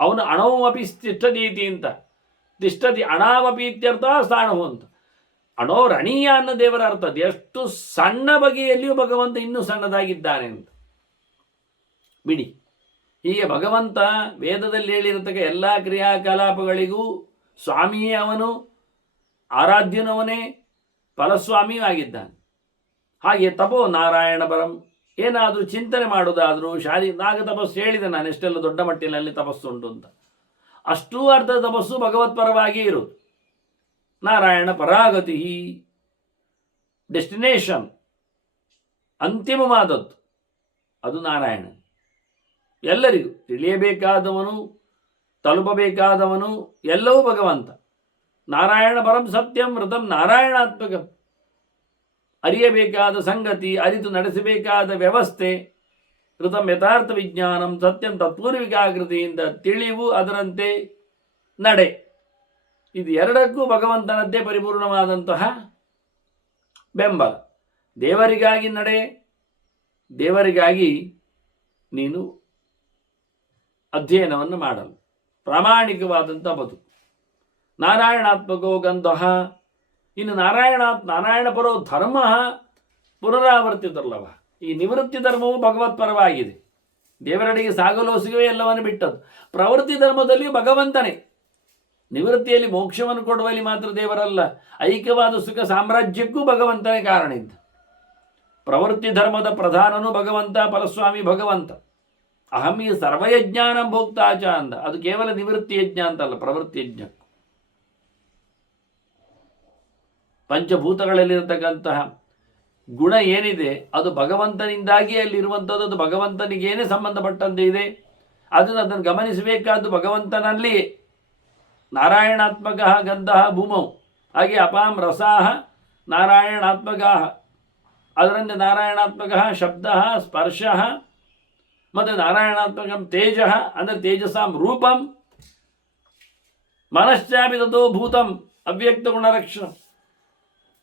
ಅವನು ಅಣೋಮಪಿ ತಿಷ್ಠದೀತಿ ಅಂತ, ತಿಷ್ಠದಿ ಅಣಾಮಪಿ ಇತ್ಯರ್ಥ ಸ್ಥಾಣು ಅಂತ. ಅಣೋರಣೀಯ ಅನ್ನೋ ದೇವರ ಅರ್ಥ ಎಷ್ಟು ಸಣ್ಣ ಬಗೆಯಲ್ಲಿಯೂ ಭಗವಂತ ಇನ್ನೂ ಸಣ್ಣದಾಗಿದ್ದಾನೆ ಅಂತ. ಬಿಡಿ, ಹೀಗೆ ಭಗವಂತ ವೇದದಲ್ಲಿ ಹೇಳಿರತಕ್ಕ ಎಲ್ಲ ಕ್ರಿಯಾಕಲಾಪಗಳಿಗೂ ಸ್ವಾಮಿಯೇ ಅವನು, ಆರಾಧ್ಯನವನೇ, ಫಲಸ್ವಾಮಿಯೂ ಆಗಿದ್ದಾನೆ. ಹಾಗೆ ತಪೋ ನಾರಾಯಣ ಪರಂ. ಏನಾದರೂ ಚಿಂತನೆ ಮಾಡೋದಾದರೂ ನಾಗ ತಪಸ್ಸು ಹೇಳಿದೆ ನಾನು, ಎಷ್ಟೆಲ್ಲ ದೊಡ್ಡ ಮಟ್ಟಿನಲ್ಲಿ ತಪಸ್ಸು ಉಂಟು ಅಂತ. ಅಷ್ಟೂ ಅರ್ಧ ತಪಸ್ಸು ಭಗವತ್ಪರವಾಗಿ ಇರುವುದು. ನಾರಾಯಣ ಪರಾಗತಿ, ಡೆಸ್ಟಿನೇಷನ್ ಅಂತಿಮವಾದದ್ದು ಅದು ನಾರಾಯಣ. ಎಲ್ಲರಿಗೂ ತಿಳಿಯಬೇಕಾದವನು, ತಲುಪಬೇಕಾದವನು ಎಲ್ಲವೂ ಭಗವಂತ. ನಾರಾಯಣ ಪರಂ ಸತ್ಯಂ ವೃತಂ ನಾರಾಯಣಾತ್ಮಕಂ. ಅರಿಯಬೇಕಾದ ಸಂಗತಿ, ಅರಿತು ನಡೆಸಬೇಕಾದ ವ್ಯವಸ್ಥೆ, ಋತಂ ಯಥಾರ್ಥ ವಿಜ್ಞಾನಂ ಸತ್ಯಂ ತತ್ಪೂರ್ವಿಕಾಕೃತಿಯಿಂದ ತಿಳಿವು, ಅದರಂತೆ ನಡೆ. ಇದು ಎರಡಕ್ಕೂ ಭಗವಂತನದ್ದೇ ಪರಿಪೂರ್ಣವಾದಂತಹ ಬೆಂಬಲ. ದೇವರಿಗಾಗಿ ನಡೆ, ದೇವರಿಗಾಗಿ ನೀನು ಅಧ್ಯಯನವನ್ನು ಮಾಡಲು ಪ್ರಾಮಾಣಿಕವಾದಂಥ ಬದುಕು. ನಾರಾಯಣಾತ್ಮಕೋ ಗಂಧಃ. ಇನ್ನು ನಾರಾಯಣ ಪರೋ ಧರ್ಮ ಪುನರಾವರ್ತಿತರ್ಲವ. ಈ ನಿವೃತ್ತಿ ಧರ್ಮವು ಭಗವತ್ಪರವಾಗಿದೆ. ದೇವರಡಿಗೆ ಸಾಗಲು ಸಿಗುವೆ ಎಲ್ಲವನ್ನು ಬಿಟ್ಟದ್ದು. ಪ್ರವೃತ್ತಿ ಧರ್ಮದಲ್ಲಿಯೂ ಭಗವಂತನೇ. ನಿವೃತ್ತಿಯಲ್ಲಿ ಮೋಕ್ಷವನ್ನು ಕೊಡುವಲ್ಲಿ ಮಾತ್ರ ದೇವರಲ್ಲ, ಐಕ್ಯವಾದ ಸುಖ ಸಾಮ್ರಾಜ್ಯಕ್ಕೂ ಭಗವಂತನೇ ಕಾರಣ ಇದ್ದ. ಪ್ರವೃತ್ತಿ ಧರ್ಮದ ಪ್ರಧಾನನು ಭಗವಂತ, ಫಲಸ್ವಾಮಿ ಭಗವಂತ. ಅಹಂ ಈ ಸರ್ವಯಜ್ಞಾನ ಭೋಕ್ತಾಚ ಅಂದ. ಅದು ಕೇವಲ ನಿವೃತ್ತಿ ಯಜ್ಞ ಅಂತಲ್ಲ, ಪ್ರವೃತ್ತಿ ಯಜ್ಞ. ಪಂಚಭೂತಗಳಲ್ಲಿರತಕ್ಕಂತಹ ಗುಣ ಏನಿದೆ ಅದು ಭಗವಂತನಿಂದಾಗಿ ಅಲ್ಲಿರುವಂಥದ್ದು. ಅದು ಭಗವಂತನಿಗೇನೇ ಸಂಬಂಧಪಟ್ಟಂತೆ ಇದೆ. ಅದನ್ನು ಗಮನಿಸಬೇಕಾದ್ದು ಭಗವಂತನಲ್ಲಿ. ನಾರಾಯಣಾತ್ಮಕ ಗಂಧ ಭೂಮೌ. ಹಾಗೆ ಅಪಾಂ ರಸಾಹ ನಾರಾಯಣಾತ್ಮಕ. ಅದರಿಂದ ನಾರಾಯಣಾತ್ಮಕ ಶಬ್ದ ಸ್ಪರ್ಶ ಮತ್ತು ನಾರಾಯಣಾತ್ಮಕಂ ತೇಜ ಅಂದರೆ ತೇಜಸಾಂ ರೂಪಂ. ಮನಶ್ಚಾಪಿ ತಥೋ ಭೂತಂ ಅವ್ಯಕ್ತ ಗುಣರಕ್ಷಣ.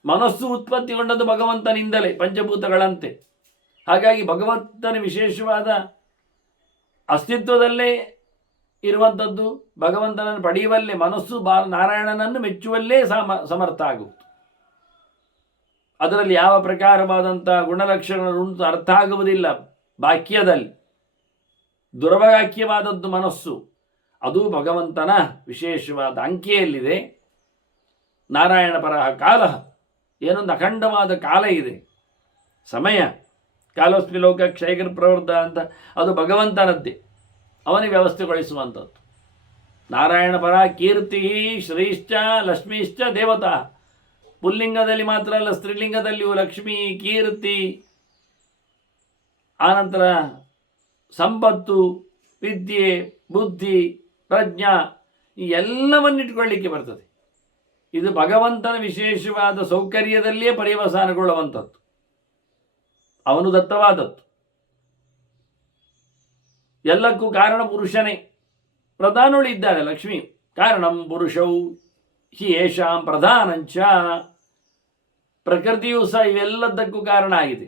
ಮನಸ್ಸು ಉತ್ಪತ್ತಿಗೊಂಡದ್ದು ಭಗವಂತನಿಂದಲೇ, ಪಂಚಭೂತಗಳಂತೆ. ಹಾಗಾಗಿ ಭಗವಂತನ ವಿಶೇಷವಾದ ಅಸ್ತಿತ್ವದಲ್ಲೇ ಇರುವಂಥದ್ದು. ಭಗವಂತನನ್ನು ಪಡೆಯುವಲ್ಲೇ ಮನಸ್ಸು ನಾರಾಯಣನನ್ನು ಮೆಚ್ಚುವಲ್ಲೇ ಸಮರ್ಥ ಆಗುವುದು. ಅದರಲ್ಲಿ ಯಾವ ಪ್ರಕಾರವಾದಂಥ ಗುಣಲಕ್ಷಣಗಳು ಅರ್ಥ ಆಗುವುದಿಲ್ಲ ವಾಕ್ಯದಲ್ಲಿ. ದುರ್ವಾಕ್ಯವಾದದ್ದು ಮನಸ್ಸು, ಅದು ಭಗವಂತನ ವಿಶೇಷವಾದ ಅಂಕೆಯಲ್ಲಿದೆ. ನಾರಾಯಣ ಪರಃ ಕಾಲ, ಏನೊಂದು ಅಖಂಡವಾದ ಕಾಲ ಇದೆ, ಸಮಯ. ಕಾಲೋಸ್ಮಿ ಲೋಕ ಕ್ಷಯಕರ ಪ್ರವೃದ್ಧ ಅಂತ ಅದು ಭಗವಂತನದ್ದೇ, ಅವನಿಗೆ ವ್ಯವಸ್ಥೆಗೊಳಿಸುವಂಥದ್ದು. ನಾರಾಯಣ ಪರ ಕೀರ್ತಿ ಶ್ರೀಶ್ಚ ಲಕ್ಷ್ಮೀಶ್ಚ ದೇವತಾ. ಪುಲ್ಲಿಂಗದಲ್ಲಿ ಮಾತ್ರ ಅಲ್ಲ, ಸ್ತ್ರೀಲಿಂಗದಲ್ಲಿಯೂ ಲಕ್ಷ್ಮೀ, ಕೀರ್ತಿ, ಆನಂತರ ಸಂಪತ್ತು, ವಿದ್ಯೆ, ಬುದ್ಧಿ, ಪ್ರಜ್ಞಾ, ಈ ಎಲ್ಲವನ್ನಿಟ್ಟುಕೊಳ್ಳಿಕ್ಕೆ ಬರ್ತದೆ. ಇದು ಭಗವಂತನ ವಿಶೇಷವಾದ ಸೌಕರ್ಯದಲ್ಲಿಯೇ ಪರ್ಯವಸಾನಗೊಳ್ಳುವಂಥದ್ದು, ಅವನು ದತ್ತವಾದದ್ದು. ಎಲ್ಲಕ್ಕೂ ಕಾರಣ ಪುರುಷನೇ. ಪ್ರಧಾನಳು ಇದ್ದಾಳೆ ಲಕ್ಷ್ಮಿ. ಕಾರಣಂ ಪುರುಷವು ಹಿ ಯೇಷಾಂ ಪ್ರಧಾನಂಚ. ಪ್ರಕೃತಿಯೂ ಸಹ ಇವೆಲ್ಲದಕ್ಕೂ ಕಾರಣ ಆಗಿದೆ.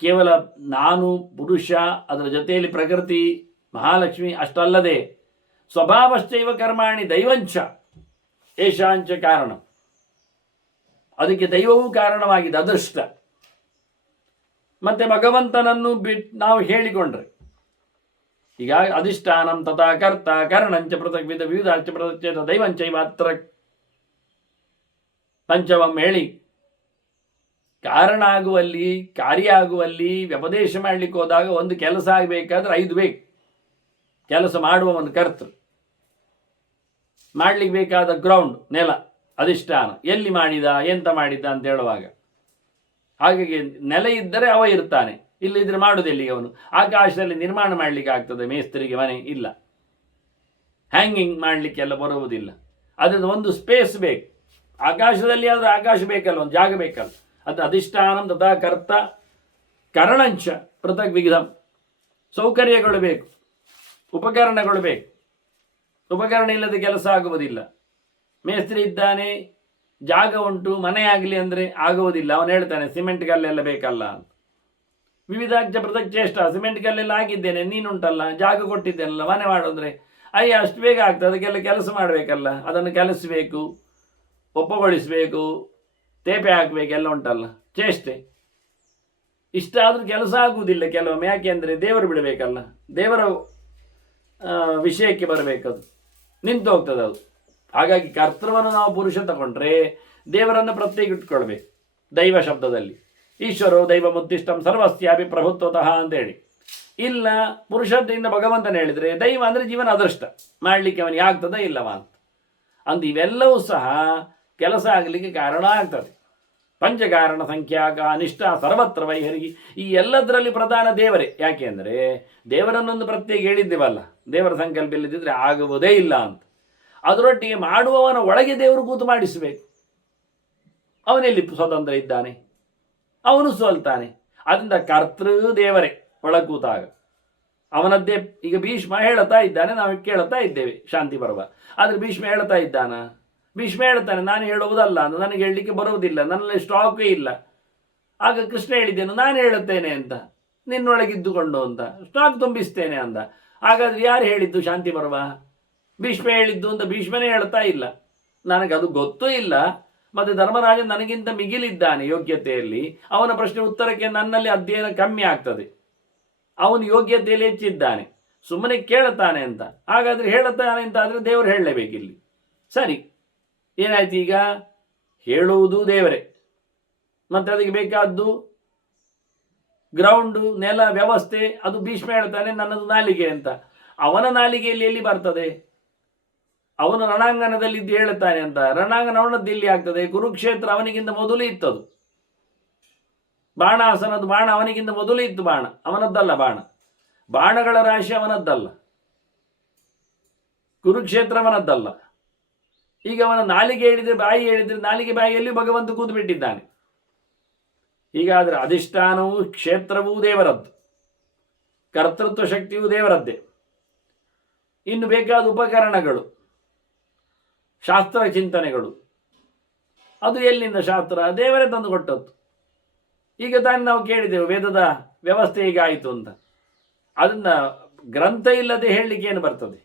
ಕೇವಲ ನಾನು ಪುರುಷ, ಅದರ ಜೊತೆಯಲ್ಲಿ ಪ್ರಕೃತಿ ಮಹಾಲಕ್ಷ್ಮಿ ಅಷ್ಟಲ್ಲದೆ ಸ್ವಭಾವಶ್ಚೈವ ಕರ್ಮಾಣಿ ದೈವಂಚ ಏಷಾಂಚ ಕಾರಣ. ಅದಕ್ಕೆ ದೈವವೂ ಕಾರಣವಾಗಿದೆ, ಅದೃಷ್ಟ. ಮತ್ತೆ ಭಗವಂತನನ್ನು ನಾವು ಹೇಳಿಕೊಂಡ್ರೆ ಈಗ ಅಧಿಷ್ಠಾನಂ ತಥಾ ಕರ್ತ ಕರ್ಣಂಚ ಪೃಥಕ್ ವಿವಿಧಾಚ ಪೃಥಕ್ ದೈವಂಚೈವ ಅತ್ರ ಪಂಚವಂ ಹೇಳಿ ಕಾರಣ ಆಗುವಲ್ಲಿ, ಕಾರ್ಯ ಆಗುವಲ್ಲಿ ವ್ಯಪದೇಶ ಮಾಡಲಿಕ್ಕೆ ಹೋದಾಗ ಒಂದು ಕೆಲಸ ಆಗಬೇಕಾದ್ರೆ 5 ಬೇಕು. ಕೆಲಸ ಮಾಡುವವನು ಕರ್ತೃ, ಮಾಡಲಿಕ್ಕೆ ಬೇಕಾದ ಗ್ರೌಂಡ್ ನೆಲ ಅಧಿಷ್ಠಾನ, ಎಲ್ಲಿ ಮಾಡಿದ ಎಂತ ಮಾಡಿದ್ದ ಅಂತ ಹೇಳುವಾಗ. ಹಾಗಾಗಿ ನೆಲ ಇದ್ದರೆ ಅವ ಇರ್ತಾನೆ, ಇಲ್ಲದಿದ್ರೆ ಮಾಡುವುದೆಲ್ಲಿಗೆ ಅವನು? ಆಕಾಶದಲ್ಲಿ ನಿರ್ಮಾಣ ಮಾಡಲಿಕ್ಕೆ ಆಗ್ತದೆ ಮೇಸ್ತ್ರಿಗೆ ಮನೆ? ಇಲ್ಲ. ಹ್ಯಾಂಗಿಂಗ್ ಮಾಡಲಿಕ್ಕೆಲ್ಲ ಬರುವುದಿಲ್ಲ. ಅದನ್ನು ಒಂದು ಸ್ಪೇಸ್ ಬೇಕು. ಆಕಾಶದಲ್ಲಿ ಆದರೂ ಆಕಾಶ ಬೇಕಲ್ಲ, ಒಂದು ಜಾಗ ಬೇಕಲ್ಲ. ಅದು ಅಧಿಷ್ಠಾನಂ ತಥಾ ಕರ್ತ ಕರಣಂಚ ಪೃಥಕ್ ವಿಘ್ನಂ. ಸೌಕರ್ಯಗಳು ಬೇಕು, ಉಪಕರಣಗಳು ಬೇಕು. ಉಪಕರಣ ಇಲ್ಲದೆ ಕೆಲಸ ಆಗುವುದಿಲ್ಲ. ಮೇಸ್ತ್ರಿ ಇದ್ದಾನೆ, ಜಾಗ ಉಂಟು, ಮನೆ ಆಗಲಿ ಅಂದರೆ ಆಗುವುದಿಲ್ಲ. ಅವನು ಹೇಳ್ತಾನೆ ಸಿಮೆಂಟ್ ಕಲ್ಲೆಲ್ಲ ಬೇಕಲ್ಲ ಅಂತ. ವಿವಿಧಾಕ್ಷ ಪೃಥಕ್ ಚೇಷ್ಟ. ಸಿಮೆಂಟ್ ಕಲ್ಲೆಲ್ಲ ಹಾಕಿದ್ದೇನೆ, ನೀನುಂಟಲ್ಲ, ಜಾಗ ಕೊಟ್ಟಿದ್ದೇನಲ್ಲ, ಮನೆ ಮಾಡೋದ್ರೆ ಅಯ್ಯ ಅಷ್ಟು ಬೇಗ ಆಗ್ತದೆ. ಅದಕ್ಕೆಲ್ಲ ಕೆಲಸ ಮಾಡಬೇಕಲ್ಲ, ಅದನ್ನು ಕೆಲಸಬೇಕು, ಒಪ್ಪಗೊಳಿಸಬೇಕು, ತೇಪೆ ಹಾಕಬೇಕೆಲ್ಲ ಉಂಟಲ್ಲ, ಚೇಷ್ಟೆ. ಇಷ್ಟಾದರೂ ಕೆಲಸ ಆಗುವುದಿಲ್ಲ ಕೆಲವೊಮ್ಮೆ. ಯಾಕೆ ಅಂದರೆ ದೇವರು ಬಿಡಬೇಕಲ್ಲ, ದೇವರ ವಿಷಯಕ್ಕೆ ಬರಬೇಕದು, ನಿಂತು ಹೋಗ್ತದೆ ಅದು. ಹಾಗಾಗಿ ಕರ್ತೃವನ್ನು ನಾವು ಪುರುಷ ತಗೊಂಡ್ರೆ ದೇವರನ್ನು ಪ್ರತ್ಯೇಕ ಇಟ್ಕೊಳ್ಬೇಕು. ದೈವ ಶಬ್ದದಲ್ಲಿ ಈಶ್ವರೋ ದೈವ ಮುತ್ತಿಷ್ಟಂ ಸರ್ವಸ್ಯಾಪಿ ಪ್ರಭುತ್ವತಃ ಅಂತೇಳಿ. ಇಲ್ಲ, ಪುರುಷತ್ವದಿಂದ ಭಗವಂತನ ಹೇಳಿದರೆ ದೈವ ಅಂದರೆ ಜೀವನ ಅದೃಷ್ಟ ಮಾಡಲಿಕ್ಕೆ ಅವನಿಗೆ ಆಗ್ತದ ಇಲ್ಲವ ಅಂತ ಇವೆಲ್ಲವೂ ಸಹ ಕೆಲಸ ಆಗಲಿಕ್ಕೆ ಕಾರಣ ಆಗ್ತದೆ. ಪಂಚಕಾರಣ ಸಂಖ್ಯಾಕ ಅನಿಷ್ಟ ಸರ್ವತ್ರ ವೈಹರಿಗೆ. ಈ ಎಲ್ಲದರಲ್ಲಿ ಪ್ರಧಾನ ದೇವರೇ. ಯಾಕೆ ಅಂದರೆ ದೇವರನ್ನೊಂದು ಪ್ರತ್ಯೇಕ ಹೇಳಿದ್ದೇವಲ್ಲ, ದೇವರ ಸಂಕಲ್ಪ ಇಲ್ಲದಿದ್ದರೆ ಆಗುವುದೇ ಇಲ್ಲ ಅಂತ. ಅದರೊಟ್ಟಿಗೆ ಮಾಡುವವನ ಒಳಗೆ ದೇವರು ಕೂತು ಮಾಡಿಸಬೇಕು. ಅವನೆಲ್ಲಿ ಸ್ವತಂತ್ರ ಇದ್ದಾನೆ? ಅವನು ಸೋಲ್ತಾನೆ. ಅದರಿಂದ ಕರ್ತೃ ದೇವರೇ ಒಳ ಕೂತಾಗ. ಅವನದ್ದೇ. ಈಗ ಭೀಷ್ಮ ಹೇಳುತ್ತಾ ಇದ್ದಾನೆ, ನಾವು ಕೇಳುತ್ತಾ ಇದ್ದೇವೆ ಶಾಂತಿ ಪರ್ವ. ಆದರೆ ಭೀಷ್ಮ ಹೇಳ್ತಾ ಇದ್ದಾನ? ಭೀಷ್ಮ ಹೇಳ್ತಾನೆ, ನಾನು ಹೇಳುವುದಲ್ಲ, ನನಗೆ ಹೇಳಲಿಕ್ಕೆ ಬರುವುದಿಲ್ಲ, ನನ್ನಲ್ಲಿ ಸ್ಟಾಕೇ ಇಲ್ಲ. ಆಗ ಕೃಷ್ಣ ಹೇಳಿದ್ದೇನು, ನಾನು ಹೇಳುತ್ತೇನೆ ಅಂತ, ನಿನ್ನೊಳಗಿದ್ದುಕೊಂಡು ಅಂತ, ಸ್ಟಾಕ್ ತುಂಬಿಸ್ತೇನೆ ಅಂದ. ಹಾಗಾದ್ರೆ ಯಾರು ಹೇಳಿದ್ದು ಶಾಂತಿ ಪರ್ವ? ಭೀಷ್ಮ ಹೇಳಿದ್ದು ಅಂತ ಭೀಷ್ಮನೇ ಹೇಳ್ತಾ ಇಲ್ಲ. ನನಗದು ಗೊತ್ತೂ ಇಲ್ಲ. ಮತ್ತು ಧರ್ಮರಾಜ ನನಗಿಂತ ಮಿಗಿಲಿದ್ದಾನೆ ಯೋಗ್ಯತೆಯಲ್ಲಿ. ಅವನ ಪ್ರಶ್ನೆ ಉತ್ತರಕ್ಕೆ ನನ್ನಲ್ಲಿ ಅಧ್ಯಯನ ಕಮ್ಮಿ ಆಗ್ತದೆ. ಅವನು ಯೋಗ್ಯತೆಯಲ್ಲಿ ಹೆಚ್ಚಿದ್ದಾನೆ, ಸುಮ್ಮನೆ ಕೇಳುತ್ತಾನೆ ಅಂತ. ಹಾಗಾದರೆ ಹೇಳುತ್ತಾನೆ ಅಂತ ಆದರೆ ದೇವರು ಹೇಳಲೇಬೇಕಿಲ್ಲಿ. ಸರಿ, ಏನಾಯ್ತು ಈಗ? ಹೇಳುವುದು ದೇವರೇ, ಮತ್ತು ಅದಕ್ಕೆ ಬೇಕಾದ್ದು ಗ್ರೌಂಡು, ನೆಲ, ವ್ಯವಸ್ಥೆ, ಅದು ಭೀಷ್ಮ ಹೇಳ್ತಾನೆ ನನ್ನದು ನಾಲಿಗೆ ಅಂತ. ಅವನ ನಾಲಿಗೆಯಲ್ಲಿ ಎಲ್ಲಿ ಬರ್ತದೆ? ಅವನು ರಣಾಂಗಣದಲ್ಲಿದ್ದು ಹೇಳುತ್ತಾನೆ ಅಂತ. ರಣಾಂಗಣ ಅವನದ್ದು ಎಲ್ಲಿ ಆಗ್ತದೆ? ಕುರುಕ್ಷೇತ್ರ ಅವನಿಗಿಂತ ಮೊದಲು ಇತ್ತದು. ಬಾಣಾಸನದು ಬಾಣ ಅವನಿಗಿಂತ ಮೊದಲು ಇತ್ತು. ಬಾಣ ಅವನದ್ದಲ್ಲ, ಬಾಣಗಳ ರಾಶಿ ಅವನದ್ದಲ್ಲ, ಕುರುಕ್ಷೇತ್ರ ಅವನದ್ದಲ್ಲ. ಈಗ ಅವನ ನಾಲಿಗೆ ಹೇಳಿದರೆ, ಬಾಯಿ ಹೇಳಿದರೆ, ನಾಲಿಗೆ ಬಾಯಿಯಲ್ಲಿ ಭಗವಂತ ಕೂತು ಬಿಟ್ಟಿದ್ದಾನೆ. ಹೀಗಾದರೆ ಅಧಿಷ್ಠಾನವೂ ಕ್ಷೇತ್ರವೂ ದೇವರದ್ದು, ಕರ್ತೃತ್ವ ಶಕ್ತಿಯೂ ದೇವರದ್ದೇ. ಇನ್ನು ಬೇಕಾದ ಉಪಕರಣಗಳು, ಶಾಸ್ತ್ರ ಚಿಂತನೆಗಳು, ಅದು ಎಲ್ಲಿಂದ? ಶಾಸ್ತ್ರ ದೇವರೇ ತಂದು ಕೊಟ್ಟದ್ದು. ಈಗ ತಾನು ನಾವು ಕೇಳಿದೆವು ವೇದದ ವ್ಯವಸ್ಥೆ ಹೀಗಾಯಿತು ಅಂತ. ಅದನ್ನು ಗ್ರಂಥ ಇಲ್ಲದೆ ಹೇಳಲಿಕ್ಕೆ ಏನು ಬರ್ತದೆ?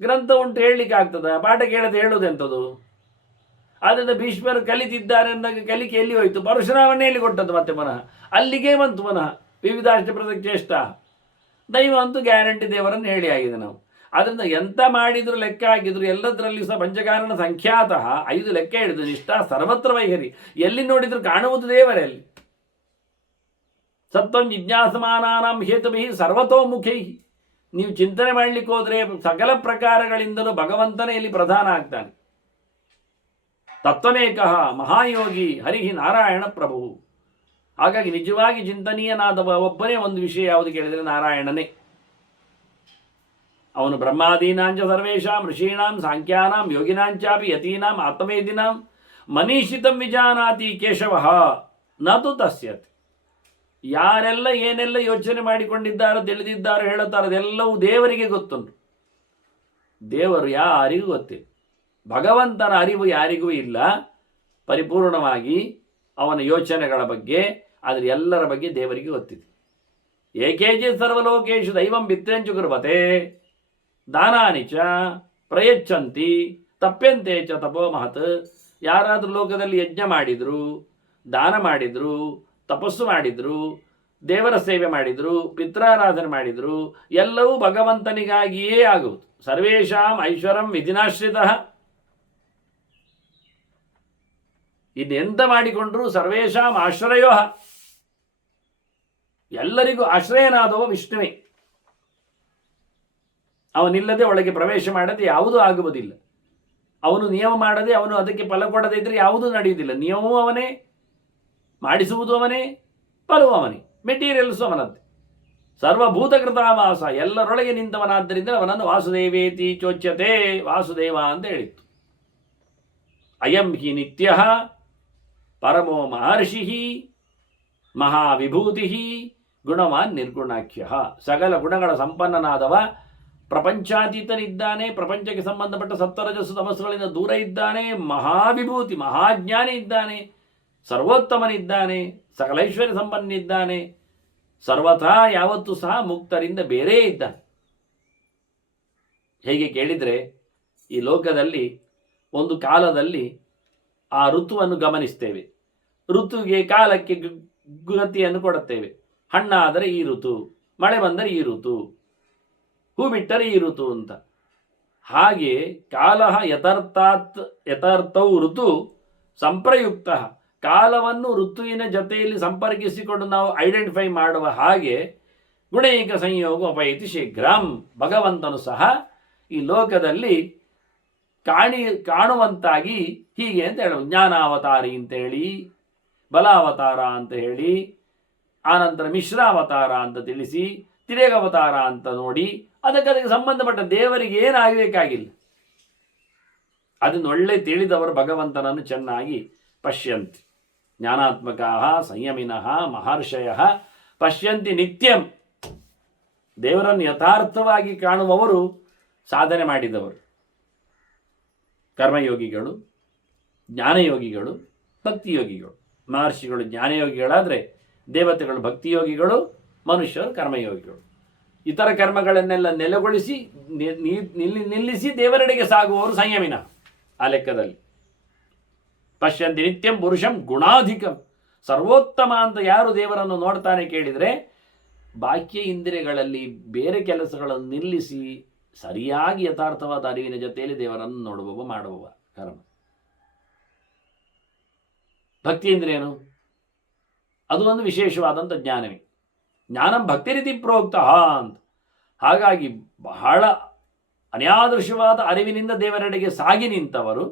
ಗ್ರಂಥ ಉಂಟು, ಹೇಳಲಿಕ್ಕೆ ಆಗ್ತದ? ಪಾಠ ಕೇಳದೆ ಹೇಳುವುದೆಂಥದ್ದು? ಆದ್ದರಿಂದ ಭೀಷ್ಮರು ಕಲಿತಿದ್ದಾರೆ ಅಂದಾಗ ಕಲಿಕೆ ಎಲ್ಲಿ ಹೋಯಿತು? ಪರಶುರಾಮನೇ ಹೇಳಿ ಕೊಟ್ಟದ್ದು. ಮತ್ತೆ ಪುನಃ ಅಲ್ಲಿಗೆ ಬಂತು. ಪುನಃ ವಿವಿಧಾಷ್ಟ ಪ್ರತಿಚೇಷ್ಟ ದೈವ ಅಂತೂ ಗ್ಯಾರಂಟಿ ದೇವರನ್ನು ಹೇಳಿ ಆಗಿದೆ ನಾವು. ಆದ್ದರಿಂದ ಎಂತ ಮಾಡಿದ್ರು, ಲೆಕ್ಕ ಹಾಕಿದ್ರು, ಎಲ್ಲದರಲ್ಲಿ ಸಹ ಪಂಚಕಾರಣ ಸಂಖ್ಯಾತಃ 5 ಲೆಕ್ಕ ಹಿಡಿದು ನಿಷ್ಠಾ ಸರ್ವತ್ರ ವೈಖರಿ. ಎಲ್ಲಿ ನೋಡಿದ್ರು ಕಾಣುವುದು ದೇವರೇ. ಅಲ್ಲಿ ಸತ್ವಂ ಜಿಜ್ಞಾಸಮಾನಾಂ ಹೇತುಭಿ ಸರ್ವತೋಮುಖೈ. ನೀವು ಚಿಂತನೆ ಮಾಡಲಿಕ್ಕೆ ಹೋದರೆ ಸಕಲ ಪ್ರಕಾರಗಳಿಂದಲೂ ಭಗವಂತನೇ ಇಲ್ಲಿ ಪ್ರಧಾನ ಆಗ್ತಾನೆ. ತತ್ವಮೇಕಃ ಮಹಾಯೋಗಿ ಹರಿಹಿ ನಾರಾಯಣ ಪ್ರಭು. ಹಾಗಾಗಿ ನಿಜವಾಗಿ ಚಿಂತನೀಯನಾದವ ಒಬ್ಬನೇ ಒಂದು ವಿಷಯ ಯಾವುದು ಕೇಳಿದರೆ ನಾರಾಯಣನೇ. ಅವನು ಬ್ರಹ್ಮಾದೀನಾಂಚ ಸರ್ವೇಷಾಂ ಋಷೀಣಾಂ ಸಾಂಖ್ಯಾನಾಂ ಯೋಗಿನಾಂಚಾಪಿ ಯತೀನಾಂ ಆತ್ಮವೇದಿನಾಂ ಮನೀಷಿತಂ ವಿಜಾನಾತಿ ಕೇಶವಃ ನತು ತಸ್ಯತ್. ಯಾರೆಲ್ಲ ಏನೆಲ್ಲ ಯೋಚನೆ ಮಾಡಿಕೊಂಡಿದ್ದಾರೋ, ತಿಳಿದಿದ್ದಾರೋ, ಹೇಳುತ್ತಾರೋ ಅದೆಲ್ಲವೂ ದೇವರಿಗೆ ಗೊತ್ತುಂಟು. ದೇವರು ಯಾರಿಗೂ ಗೊತ್ತಿಲ್ಲ. ಭಗವಂತನ ಅರಿವು ಯಾರಿಗೂ ಇಲ್ಲ ಪರಿಪೂರ್ಣವಾಗಿ ಅವನ ಯೋಚನೆಗಳ ಬಗ್ಗೆ. ಆದರೆ ಎಲ್ಲರ ಬಗ್ಗೆ ದೇವರಿಗೆ ಗೊತ್ತಿದೆ. ಏಕೇಜಿ ಸರ್ವಲೋಕೇಶು ದೈವಂ ಭಿತ್ರೆಂಚು ಕುರ್ವತೆ ದಾನಾನಿ ಚ ಪ್ರಯಚ್ಛಂತಿ ತಪ್ಯಂತೆ ಚ ತಪೋ ಮಹತ್. ಯಾರಾದರೂ ಲೋಕದಲ್ಲಿ ಯಜ್ಞ ಮಾಡಿದ್ರು, ದಾನ ಮಾಡಿದ್ರು, ತಪಸ್ಸು ಮಾಡಿದ್ರು, ದೇವರ ಸೇವೆ ಮಾಡಿದ್ರು, ಪಿತ್ರಾರಾಧನೆ ಮಾಡಿದ್ರು, ಎಲ್ಲವೂ ಭಗವಂತನಿಗಾಗಿಯೇ ಆಗುವುದು. ಸರ್ವೇಷಾಂ ಐಶ್ವರಂ ವಿಧಿನಾಶ್ರಿತ. ಇನ್ನೆಂತ ಮಾಡಿಕೊಂಡ್ರು ಸರ್ವೇಷಾಂ ಆಶ್ರಯೋ, ಎಲ್ಲರಿಗೂ ಆಶ್ರಯನಾದವ ವಿಷ್ಣುವೇ. ಅವನಿಲ್ಲದೆ ಒಳಗೆ ಪ್ರವೇಶ ಮಾಡದೆ ಯಾವುದೂ ಆಗುವುದಿಲ್ಲ. ಅವನು ನಿಯಮ ಮಾಡದೆ, ಅವನು ಅದಕ್ಕೆ ಫಲ ಕೊಡದೇ ಇದ್ದರೆ ಯಾವುದೂ ನಡೆಯುವುದಿಲ್ಲ. ನಿಯಮವೂ ಅವನೇ, ಮಾಡಿಸುವುದು ಅವನೇ, ಫಲವೂ ಅವನೇ, ಮೆಟೀರಿಯಲ್ಸು ಅವನದ್ದೇ. ಸರ್ವಭೂತಕೃತಾವಾಸ, ಎಲ್ಲರೊಳಗೆ ನಿಂತವನಾದ್ದರಿಂದ ಅವನನ್ನು ವಾಸುದೇವೇತಿ ಚೋಚ್ಯತೆ, ವಾಸುದೇವ ಅಂತ ಹೇಳಿತ್ತು. ಅಯಂ ಹಿ ನಿತ್ಯ ಪರಮೋ ಮಹರ್ಷಿ ಮಹಾವಿಭೂತಿ ಗುಣವಾನ್ ನಿರ್ಗುಣಾಖ್ಯ. ಸಕಲ ಗುಣಗಳ ಸಂಪನ್ನನಾದವ, ಪ್ರಪಂಚಾತೀತನಿದ್ದಾನೆ, ಪ್ರಪಂಚಕ್ಕೆ ಸಂಬಂಧಪಟ್ಟ ಸತ್ವರಜಸ್ಸು ತಮಸ್ಸುಗಳಿಂದ ದೂರ ಇದ್ದಾನೆ, ಮಹಾವಿಭೂತಿ ಮಹಾಜ್ಞಾನಿ ಇದ್ದಾನೆ, ಸರ್ವೋತ್ತಮನಿದ್ದಾನೆ, ಸಕಲೈಶ್ವರ್ಯ ಸಂಪನ್ನಿದ್ದಾನೆ, ಸರ್ವಥಾ ಯಾವತ್ತೂ ಸಹ ಮುಕ್ತರಿಂದ ಬೇರೆ ಇದ್ದಾನೆ. ಹೇಗೆ ಕೇಳಿದರೆ, ಈ ಲೋಕದಲ್ಲಿ ಒಂದು ಕಾಲದಲ್ಲಿ ಆ ಋತುವನ್ನು ಗಮನಿಸ್ತೇವೆ. ಋತುವಿಗೆ ಕಾಲಕ್ಕೆ ಗತಿಯನ್ನು ಕೊಡುತ್ತೇವೆ. ಹಣ್ಣಾದರೆ ಈ ಋತು, ಮಳೆ ಬಂದರೆ ಈ ಋತು, ಹೂ ಬಿಟ್ಟರೆ ಈ ಋತು ಅಂತ. ಹಾಗೆ ಕಾಲ ಯಥಾರ್ಥೌ ಋತು ಸಂಪ್ರಯುಕ್ತ. ಕಾಲವನ್ನು ಋತುವಿನ ಜೊತೆಯಲ್ಲಿ ಸಂಪರ್ಕಿಸಿಕೊಂಡು ನಾವು ಐಡೆಂಟಿಫೈ ಮಾಡುವ ಹಾಗೆ ಗುಣೈಕ ಸಂಯೋಗ ಉಪೈತಿ ಶೀಘ್ರಂ. ಭಗವಂತನು ಸಹ ಈ ಲೋಕದಲ್ಲಿ ಕಾಣುವಂತಾಗಿ ಹೀಗೆ ಅಂತ ಹೇಳ, ಜ್ಞಾನಾವತಾರಿ ಅಂತೇಳಿ, ಬಲಾವತಾರ ಅಂತ ಹೇಳಿ, ಆನಂತರ ಮಿಶ್ರಾವತಾರ ಅಂತ ತಿಳಿಸಿ, ತಿರೇಗವತಾರ ಅಂತ ನೋಡಿ, ಅದಕ್ಕೆ ಸಂಬಂಧಪಟ್ಟ ದೇವರಿಗೆ ಏನಾಗಬೇಕಾಗಿಲ್ಲ. ಅದನ್ನು ಒಳ್ಳೆ ತಿಳಿದವರು ಭಗವಂತನನ್ನು ಚೆನ್ನಾಗಿ ಪಶ್ಯಂತಿ. ಜ್ಞಾನಾತ್ಮಕ ಸಂಯಮಿನಃ ಮಹರ್ಷಯ ಪಶ್ಯಂತಿ ನಿತ್ಯಂ. ದೇವರನ್ನು ಯಥಾರ್ಥವಾಗಿ ಕಾಣುವವರು ಸಾಧನೆ ಮಾಡಿದವರು, ಕರ್ಮಯೋಗಿಗಳು, ಜ್ಞಾನಯೋಗಿಗಳು, ಭಕ್ತಿಯೋಗಿಗಳು. ಮಹರ್ಷಿಗಳು ಜ್ಞಾನಯೋಗಿಗಳಾದರೆ ದೇವತೆಗಳು ಭಕ್ತಿಯೋಗಿಗಳು, ಮನುಷ್ಯರು ಕರ್ಮಯೋಗಿಗಳು. ಇತರ ಕರ್ಮಗಳನ್ನೆಲ್ಲ ನೆಲೆಗೊಳಿಸಿ ನಿಲ್ಲಿಸಿ ದೇವರೆಡೆಗೆ ಸಾಗುವವರು ಸಂಯಮಿನ. ಆ ಲೆಕ್ಕದಲ್ಲಿ ಪಶ್ಯಂತಿ ನಿತ್ಯಂ ಪುರುಷಂ ಗುಣಾಧಿಕಂ, ಸರ್ವೋತ್ತಮ ಅಂತ ಯಾರು ದೇವರನ್ನು ನೋಡ್ತಾನೆ ಕೇಳಿದರೆ ಬಾಹ್ಯ ಇಂದ್ರಿಯಗಳಲ್ಲಿ ಬೇರೆ ಕೆಲಸಗಳನ್ನು ನಿಲ್ಲಿಸಿ ಸರಿಯಾಗಿ ಯಥಾರ್ಥವಾದ ಅರಿವಿನ ಜೊತೆಯಲ್ಲಿ ದೇವರನ್ನು ನೋಡುವವ ಮಾಡುವವ ಕರ್ಮ. ಭಕ್ತಿ ಅಂದ್ರೆ ಏನು? ಅದು ಒಂದು ವಿಶೇಷವಾದಂಥ ಜ್ಞಾನವೇ. ಜ್ಞಾನಂ ಭಕ್ತಿ ರೀತಿ ಪ್ರೋಕ್ತ ಅಂತ. ಹಾಗಾಗಿ ಬಹಳ ಅನ್ಯಾದೃಶವಾದ ಅರಿವಿನಿಂದ ದೇವರೆಡೆಗೆ ಸಾಗಿ ನಿಂತವರು,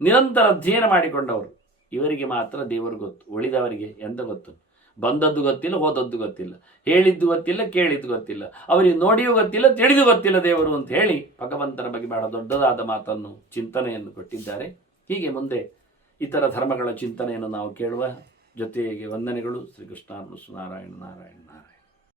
ನಿರಂತರ ಅಧ್ಯಯನ ಮಾಡಿಕೊಂಡವರು, ಇವರಿಗೆ ಮಾತ್ರ ದೇವರು ಗೊತ್ತು. ಉಳಿದವರಿಗೆ ಎಂತ ಗೊತ್ತು? ಬಂದದ್ದು ಗೊತ್ತಿಲ್ಲ, ಹೋದದ್ದು ಗೊತ್ತಿಲ್ಲ, ಹೇಳಿದ್ದು ಗೊತ್ತಿಲ್ಲ, ಕೇಳಿದ್ದು ಗೊತ್ತಿಲ್ಲ, ಅವರಿಗೆ ನೋಡಿಯೂ ಗೊತ್ತಿಲ್ಲ, ತಿಳಿದು ಗೊತ್ತಿಲ್ಲ ದೇವರು ಅಂತ ಹೇಳಿ ಭಗವಂತನ ಬಗ್ಗೆ ಬಹಳ ದೊಡ್ಡದಾದ ಮಾತನ್ನು, ಚಿಂತನೆಯನ್ನು ಕೊಟ್ಟಿದ್ದಾರೆ. ಹೀಗೆ ಮುಂದೆ ಇತರ ಧರ್ಮಗಳ ಚಿಂತನೆಯನ್ನು ನಾವು ಕೇಳುವ. ಜೊತೆಗೆ ವಂದನೆಗಳು. ಶ್ರೀಕೃಷ್ಣ ನಾರಾಯಣ ನಾರಾಯಣ ನಾರಾಯಣ.